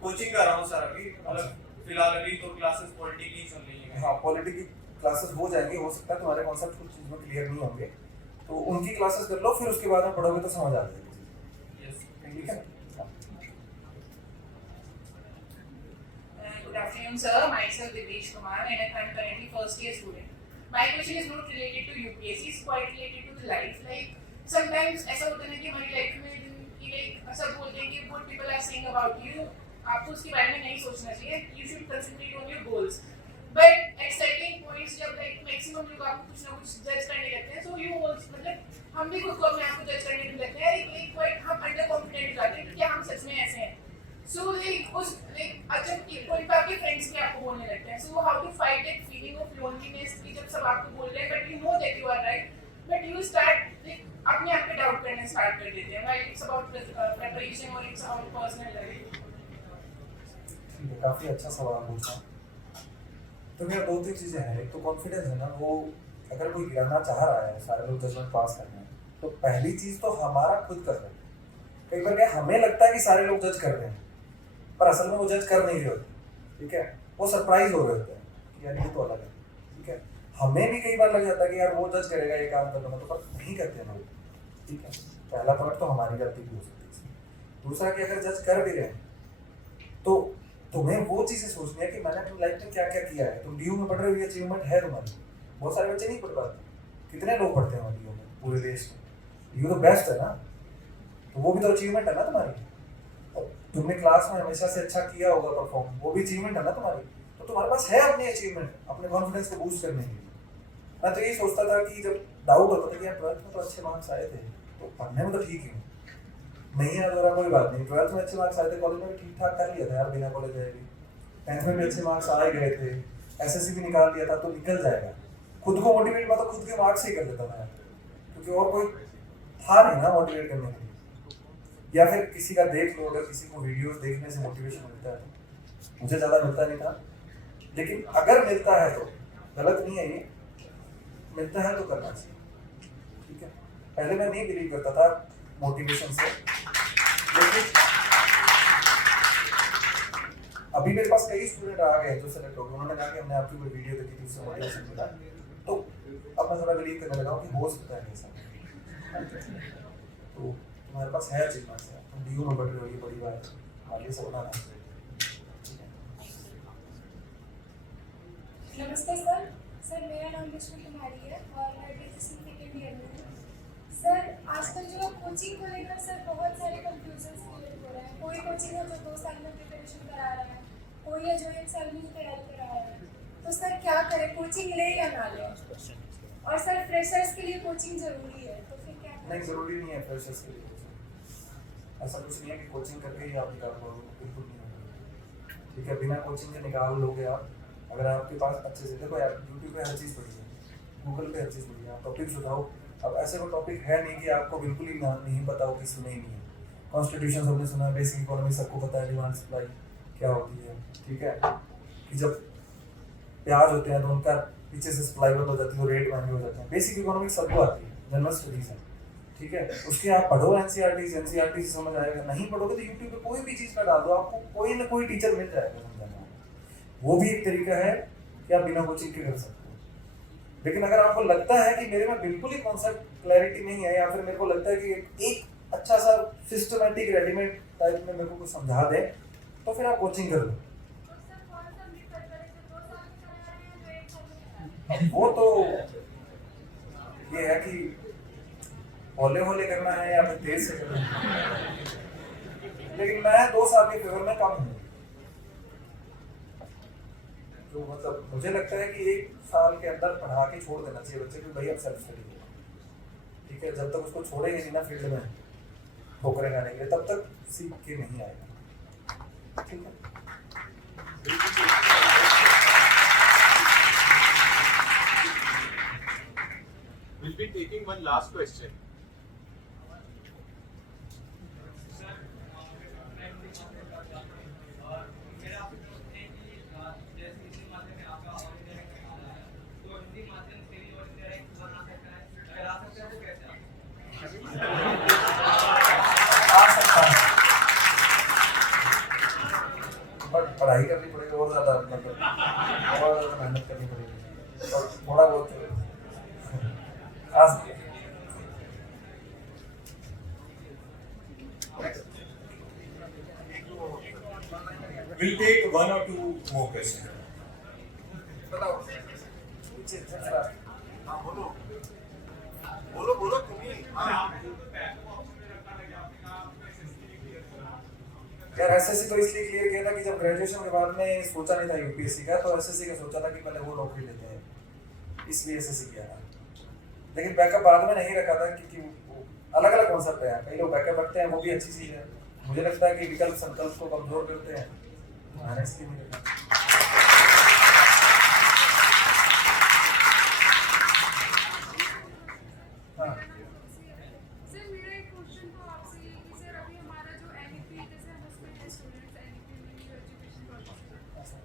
कोचिंग कर रहा हूँ सर अभी, मतलब फिलहाल अभी तो क्लासेस पॉलिटी की चल रही है। हाँ, पॉलिटी की क्लासेस हो जाएंगी, हो सकता है तुम्हारे कॉन्सेप्ट कुछ चीज़ में क्लियर नहीं होंगे, तो उनकी क्लासेस कर लो, फिर उसके बाद में पढ़ोगे तो समझ आ जाएगी। यस, ठीक है? Good afternoon, sir. Myself Divesh Kumar, and I'm currently first year student. My question is not related to UPSC; it's quite related to the life. Like sometimes ऐसा होता है ना कि हमारी लाइफ में कि like सब बोलते हैं कि what people are saying about you, आपको उसके बारे में नहीं सोचना चाहिए. You should concentrate on your goals. But at certain points जब like maximum लोग आपको कुछ ना कुछ जज करने लगते हैं, so you also मतलब हम भी खुद को अपने आप को जज करने लगते हैं, like quite हम अंडर कॉन्फिडेंट हो जाते हैं कि क्या हम सच में ऐसे हैं. So like उस like अच्छा एक पॉइंट पे आपके फ्रेंड्स भी आपको बोलने लगते हैं. So how to fight that feeling of loneliness कि जब सब आपको बोल रहे हैं but you know that you are right, but you start like अपने आप पे डाउट करना स्टार्ट कर देते हैं. Right? It's about preparation or it's about personal life. ठीक है, काफ़ी अच्छा सवाल पूछा। तो मेरा 2-3 चीज़ें हैं। एक तो कॉन्फिडेंस है ना, वो अगर कोई गिराना चाह रहा है, सारे लोग जजमेंट पास करना है, तो पहली चीज़ तो हमारा खुद कर रहे हैं। कई बार क्या हमें लगता है कि सारे लोग जज कर रहे हैं, पर असल में वो जज कर नहीं रहे होते। ठीक है, वो सरप्राइज हो रहे होते हैं कि यार ये तो अलग है, ठीक है। हमें भी कई बार लग जाता है कि यार वो जज करेगा ये काम करने में, तो पर नहीं करते लोग, ठीक है। पहला पॉइंट तो हमारी गलती भी हो सकती है। दूसरा कि अगर जज कर भी रहे हैं तो तुम्हें वो चीज़ें सोचनी है कि मैंने अपनी लाइफ में क्या क्या किया है। तुम DU में पढ़ रहे हो, ये अचीवमेंट है तुम्हारी। बहुत सारे बच्चे नहीं पढ़ पाते, कितने लोग पढ़ते हैं DU में पूरे देश में, DU तो बेस्ट है ना, तो वो भी तो अचीवमेंट है ना तुम्हारी। और तुमने क्लास में हमेशा से अच्छा किया होगा परफॉर्म, वो भी अचीवमेंट है ना तुम्हारी। तो तुम्हारे पास है अपनी अचीवमेंट, अपने कॉन्फिडेंस को बूस्ट करने के लिए। मैं तो यही सोचता था कि जब डाउट होता था कि यार 12th में तो अच्छे मार्क्स आए थे, तो पढ़ने में तो ठीक है, नहीं है तो कोई बात नहीं। 12th में अच्छे मार्क्स आए थे, कॉलेज में भी ठीक ठाक कर लिया था यार, बिना कॉलेज जाए भी। 10th में भी अच्छे मार्क्स आ गए थे, SSC भी निकाल लिया था, तो निकल जाएगा। खुद को मोटिवेट मैं तो खुद के मार्क्स ही कर देता था, क्योंकि और कोई था नहीं ना मोटिवेट करने के लिए। या फिर किसी का देख लो, अगर किसी को वीडियोस देखने से मोटिवेशन मिलता है तो, मुझे ज़्यादा मिलता नहीं था, लेकिन अगर मिलता है तो गलत नहीं है ये, मिलता है तो करना चाहिए, ठीक है। पहले मैं नहीं बिलीव करता था मोटिवेशन से, लेकिन अभी मेरे पास कई स्टूडेंट आ गए जो सेलेक्ट हो गए, उन्होंने कहा कि हमने आपकी कोई वीडियो देखी थी, उससे मोटिवेशन मिला, तो अब मैं थोड़ा बिलीव करने लगा हूँ कि हो सकता है ऐसा। तो तुम्हारे पास है अचीवमेंट है, तुम DU में बढ़ रहे हो, ये बड़ी बात है, आगे से बनाना है। नमस्ते सर। सर मेरा नाम विष्णु कुमारी है और मैं BSc सेकेंड ईयर में हूँ। सर आजकल जो कोचिंग को लेकर सर बहुत सारे कंफ्यूजन क्रिएट हो रहे हैं। कोई कोचिंग है जो 2 साल में प्रिपरेशन करा रहा है, कोई है जो 1 साल में तैयारी करा रहा है। तो सर क्या करें, कोचिंग ले या ना ले? और सर फ्रेशर्स के लिए कोचिंग जरूरी है, तो फिर क्या करें? नहीं, ज़रूरी नहीं है फ्रेशर्स के लिए कोचिंग। ऐसा कुछ नहीं है कि कोचिंग करके ही आप निकाल पाओगे, बिल्कुल नहीं होगा, ठीक है। बिना कोचिंग के निकाल लोगे आप, अगर आपके पास अच्छे से देखो यार, यूट्यूब पे हर चीज़ पड़ी है, गूगल पे हर चीज़ पड़ी है, आप टॉपिक्स उठाओ। अब ऐसे कोई टॉपिक है नहीं कि आपको बिल्कुल ही नहीं पता हो, कि सुने ही नहीं है। कॉन्स्टिट्यूशन सबने सुना है, बेसिक इकोनॉमी सबको पता है, डिमांड सप्लाई क्या होती है, ठीक है। कि जब प्याज होते हैं तो उनका पीछे से सप्लाई बंद हो जाती है, वो रेट महंगे हो जाते हैं। बेसिक इकोनॉमिक्स सबको आती है, जनरल स्टडीज़ है, ठीक है। उसके आप पढ़ो NCERT से समझ आएगा। नहीं पढ़ोगे तो यूट्यूब पे कोई भी चीज़ का डाल दो, आपको कोई ना कोई टीचर मिल जाएगा समझाने। वो भी एक तरीका है कि आप बिना कोचिंग के कर सकते हो। लेकिन अगर आपको लगता है कि मेरे में बिल्कुल ही कॉन्सेप्ट क्लैरिटी नहीं है, या फिर मेरे को लगता है कि एक अच्छा सा सिस्टमैटिक रेडीमेड टाइप में मेरे को कुछ समझा दे, तो फिर आप कोचिंग कर लो। वो तो ये है कि हौले हौले करना है या फिर तेज से करना है, लेकिन मैं 2 साल के फेवर में कम हूँ। तो मतलब मुझे लगता है कि 1 साल के अंदर पढ़ा के छोड़ देना चाहिए बच्चे को, भाई अब सेल्फ स्टडी करो, ठीक है। जब तक उसको छोड़ेंगे नहीं ना फील्ड में ठोकरें खाने के लिए, तब तक सीख के नहीं आएगा, ठीक है। We'll be taking one last question. पढ़ाई करनी पड़ेगी और ज़्यादा, मतलब और ज़्यादा मेहनत करनी पड़ेगी, और थोड़ा बहुत आज We'll take 1 or 2 more questions. बोलो तुम्ही यार SSC तो इसलिए क्लियर किया था कि जब ग्रेजुएशन के बाद में सोचा नहीं था UPSC का, तो SSC का सोचा था कि पहले वो नौकरी लेते हैं, इसलिए SSC किया था। लेकिन बैकअप बाद में नहीं रखा था, क्योंकि अलग अलग कॉन्सेप्ट है। कई लोग बैकअप रखते हैं, वो भी अच्छी चीज़ है। मुझे लगता है कि विकल्प संकल्प को कमजोर करते हैं, मैंने इसलिए नहीं रखा। हाँ सर मेरा एक क्वेश्चन तो आपसे ये कि सर अभी हमारा जो NEP जैसे हम उसमें है students NEP new education policy,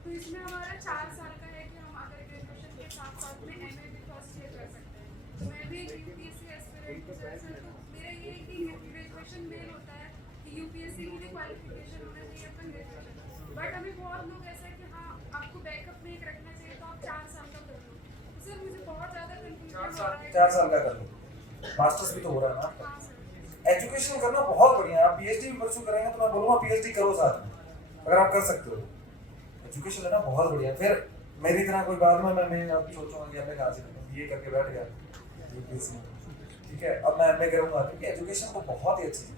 तो इसमें हमारा 4 साल का है कि हम अगर ग्रेजुएशन के साथ साथ में MA भी फर्स्ट ईयर कर सकते हैं। तो मैं भी एक UPSC एस्पिरेंट हूँ सर, तो मेरा ये है कि ग्रेजुएशन मेन होता है कि UPSC की भी क्वालिफिकेशन होना चाहिए अपन ग्रेजुएशन, बट अभी बहुत लोग ऐसा है कि हाँ आपको बैकअप में एक रखना चाहिए तो आप 4 साल का कर लो। तो सर मुझे बहुत ज़्यादा कंफ्यूजन हो रहा है। 4 साल का कर लो, मास्टर्स भी तो हो रहा है ना आपका। हाँ सर। एजुकेशन करना बहुत बढ़िया है, आप पीएचडी भी परस्यू करेंगे तो मैं बोलूँगा पीएचडी करो साथ में, अगर आप कर सकते हो। एजुकेशन लेना बहुत बढ़िया है। फिर मेरी तरह कोई बाद में मैं अब सोचूंगा कि मैं कहाँ से बीए करके बैठ गया यूपीएससी में, ठीक है, अब मैं एमए करूँगा, क्योंकि एजुकेशन तो बहुत ही अच्छी चीज़ है,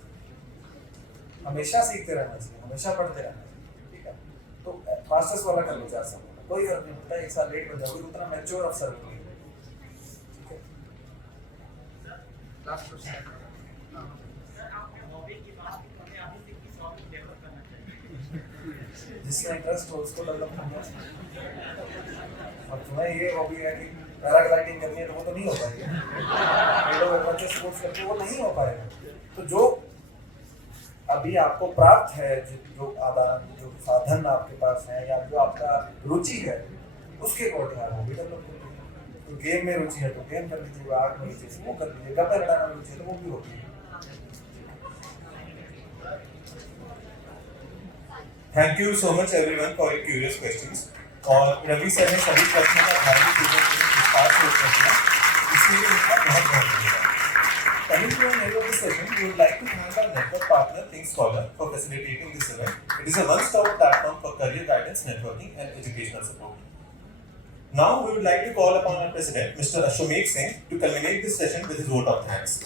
हमेशा सीखते रहना चाहिए, हमेशा पढ़ते रहना चाहिए, ठीक है। तो मास्टर्स वाला कर लो 4 साल वाला, कोई फर्क नहीं पड़ता, 1 साल लेट बन जाओगे तो उतना मैच्योर अफसर होगे, ठीक है। Last question. जिसमें इंटरेस्ट हो उसको डेवलप करना। अब तुम्हें ये हॉबी है कि पैराग्लाइडिंग करनी है तो वो तो नहीं हो पाएगी, ये लोग एडवेंचर स्पोर्ट्स करते हैं वो नहीं हो पाएगा। तो जो अभी आपको प्राप्त है, जो साधन आपके पास है या जो आपका रुचि है उसके अकॉर्डिंग आप हॉबी डेवलप करिए। तो गेम में रुचि है तो गेम कर लीजिए, आर्ट में रुचि है वो कर लीजिए, गप्पे लड़ाना में रुचि है तो वो भी होती है। Thank you so much everyone for your curious questions. और रवि सर ने सभी प्रश्नों का ध्यान विस्तार से उत्तर दिया, इसके लिए उनका बहुत बहुत धन्यवाद। Coming to the end of this session, we would like to thank our network partner Think Scholar for facilitating this event. It is a one-stop platform for career guidance, networking, and educational support. Now we would like to call upon our president, Mr. Ashwamekh Singh, to culminate this session with his vote of thanks.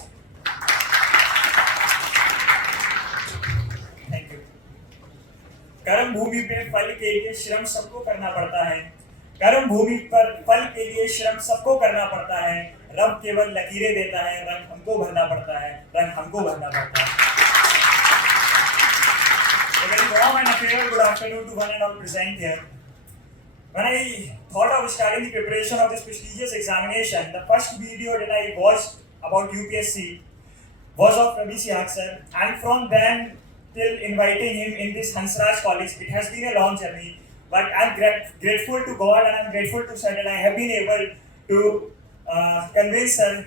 कर्म भूमि पे फल के लिए श्रम सबको करना पड़ता है, कर्म भूमि पर फल के लिए श्रम सबको करना पड़ता है। रब केवल लकीरें देता है, रंग हमको भरना पड़ता है, रंग हमको भरना पड़ता है। A very warm and a fair good afternoon to one and all present here. When I thought of starting the preparation of this prestigious examination, the first video that I watched about UPSC was of Ravi Sihat sir, and from then till inviting him in this Hansraj College, it has been a long journey. But I'm grateful to God and I'm grateful to sir that I have been able to convince sir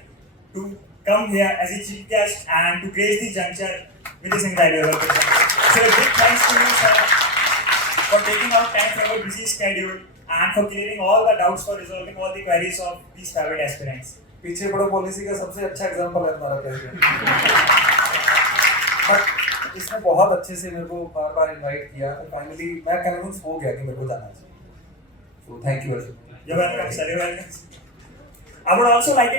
to come here as a chief guest and to grace the juncture with this invaluable presence. So a big thanks to you sir for taking out time from your busy schedule and for clearing all the doubts, for resolving all the queries of these private aspirants. पीछे पड़ो पॉलिसी का सबसे अच्छा एग्जांपल है हमारा प्रेसिडेंट। बट इसने बहुत अच्छे से मेरे को बार-बार इनवाइट किया, तो फाइनली मैं कन्विंस हो गया कि मेरे को जाना चाहिए। So thank you very much. You're welcome, sir. You're welcome. I would also like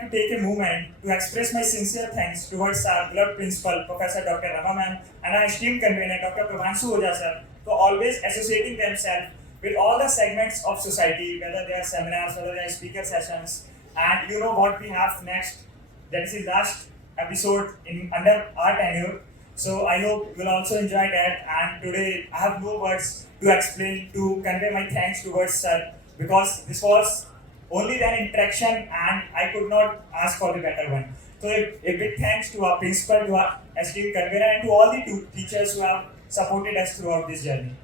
to take a moment to express my sincere thanks towards our beloved principal, Professor Dr. Rama ma'am, and our esteemed convener, Dr. Prabhanshu Oja sir, for always associating themselves with all the segments of society, whether they are seminars, whether they are speaker sessions, and you know what we have next. That is the last episode under our tenure. So I hope you'll also enjoy that. And today I have no words to explain, to convey my thanks towards sir, because this was only an interaction and I could not ask for the better one. So a big thanks to our principal, to our esteemed convener, and to all the two teachers who have supported us throughout this journey.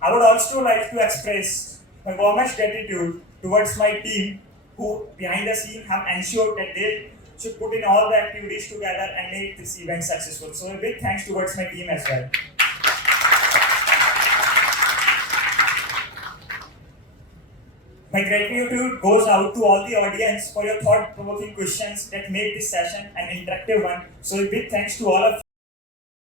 I would also like to express my warmest gratitude towards my team, who behind the scene have ensured that they should put in all the activities together and make this event successful. So a big thanks towards my team as well. My gratitude goes out to all the audience for your thought-provoking questions that make this session an interactive one. So a big thanks to all of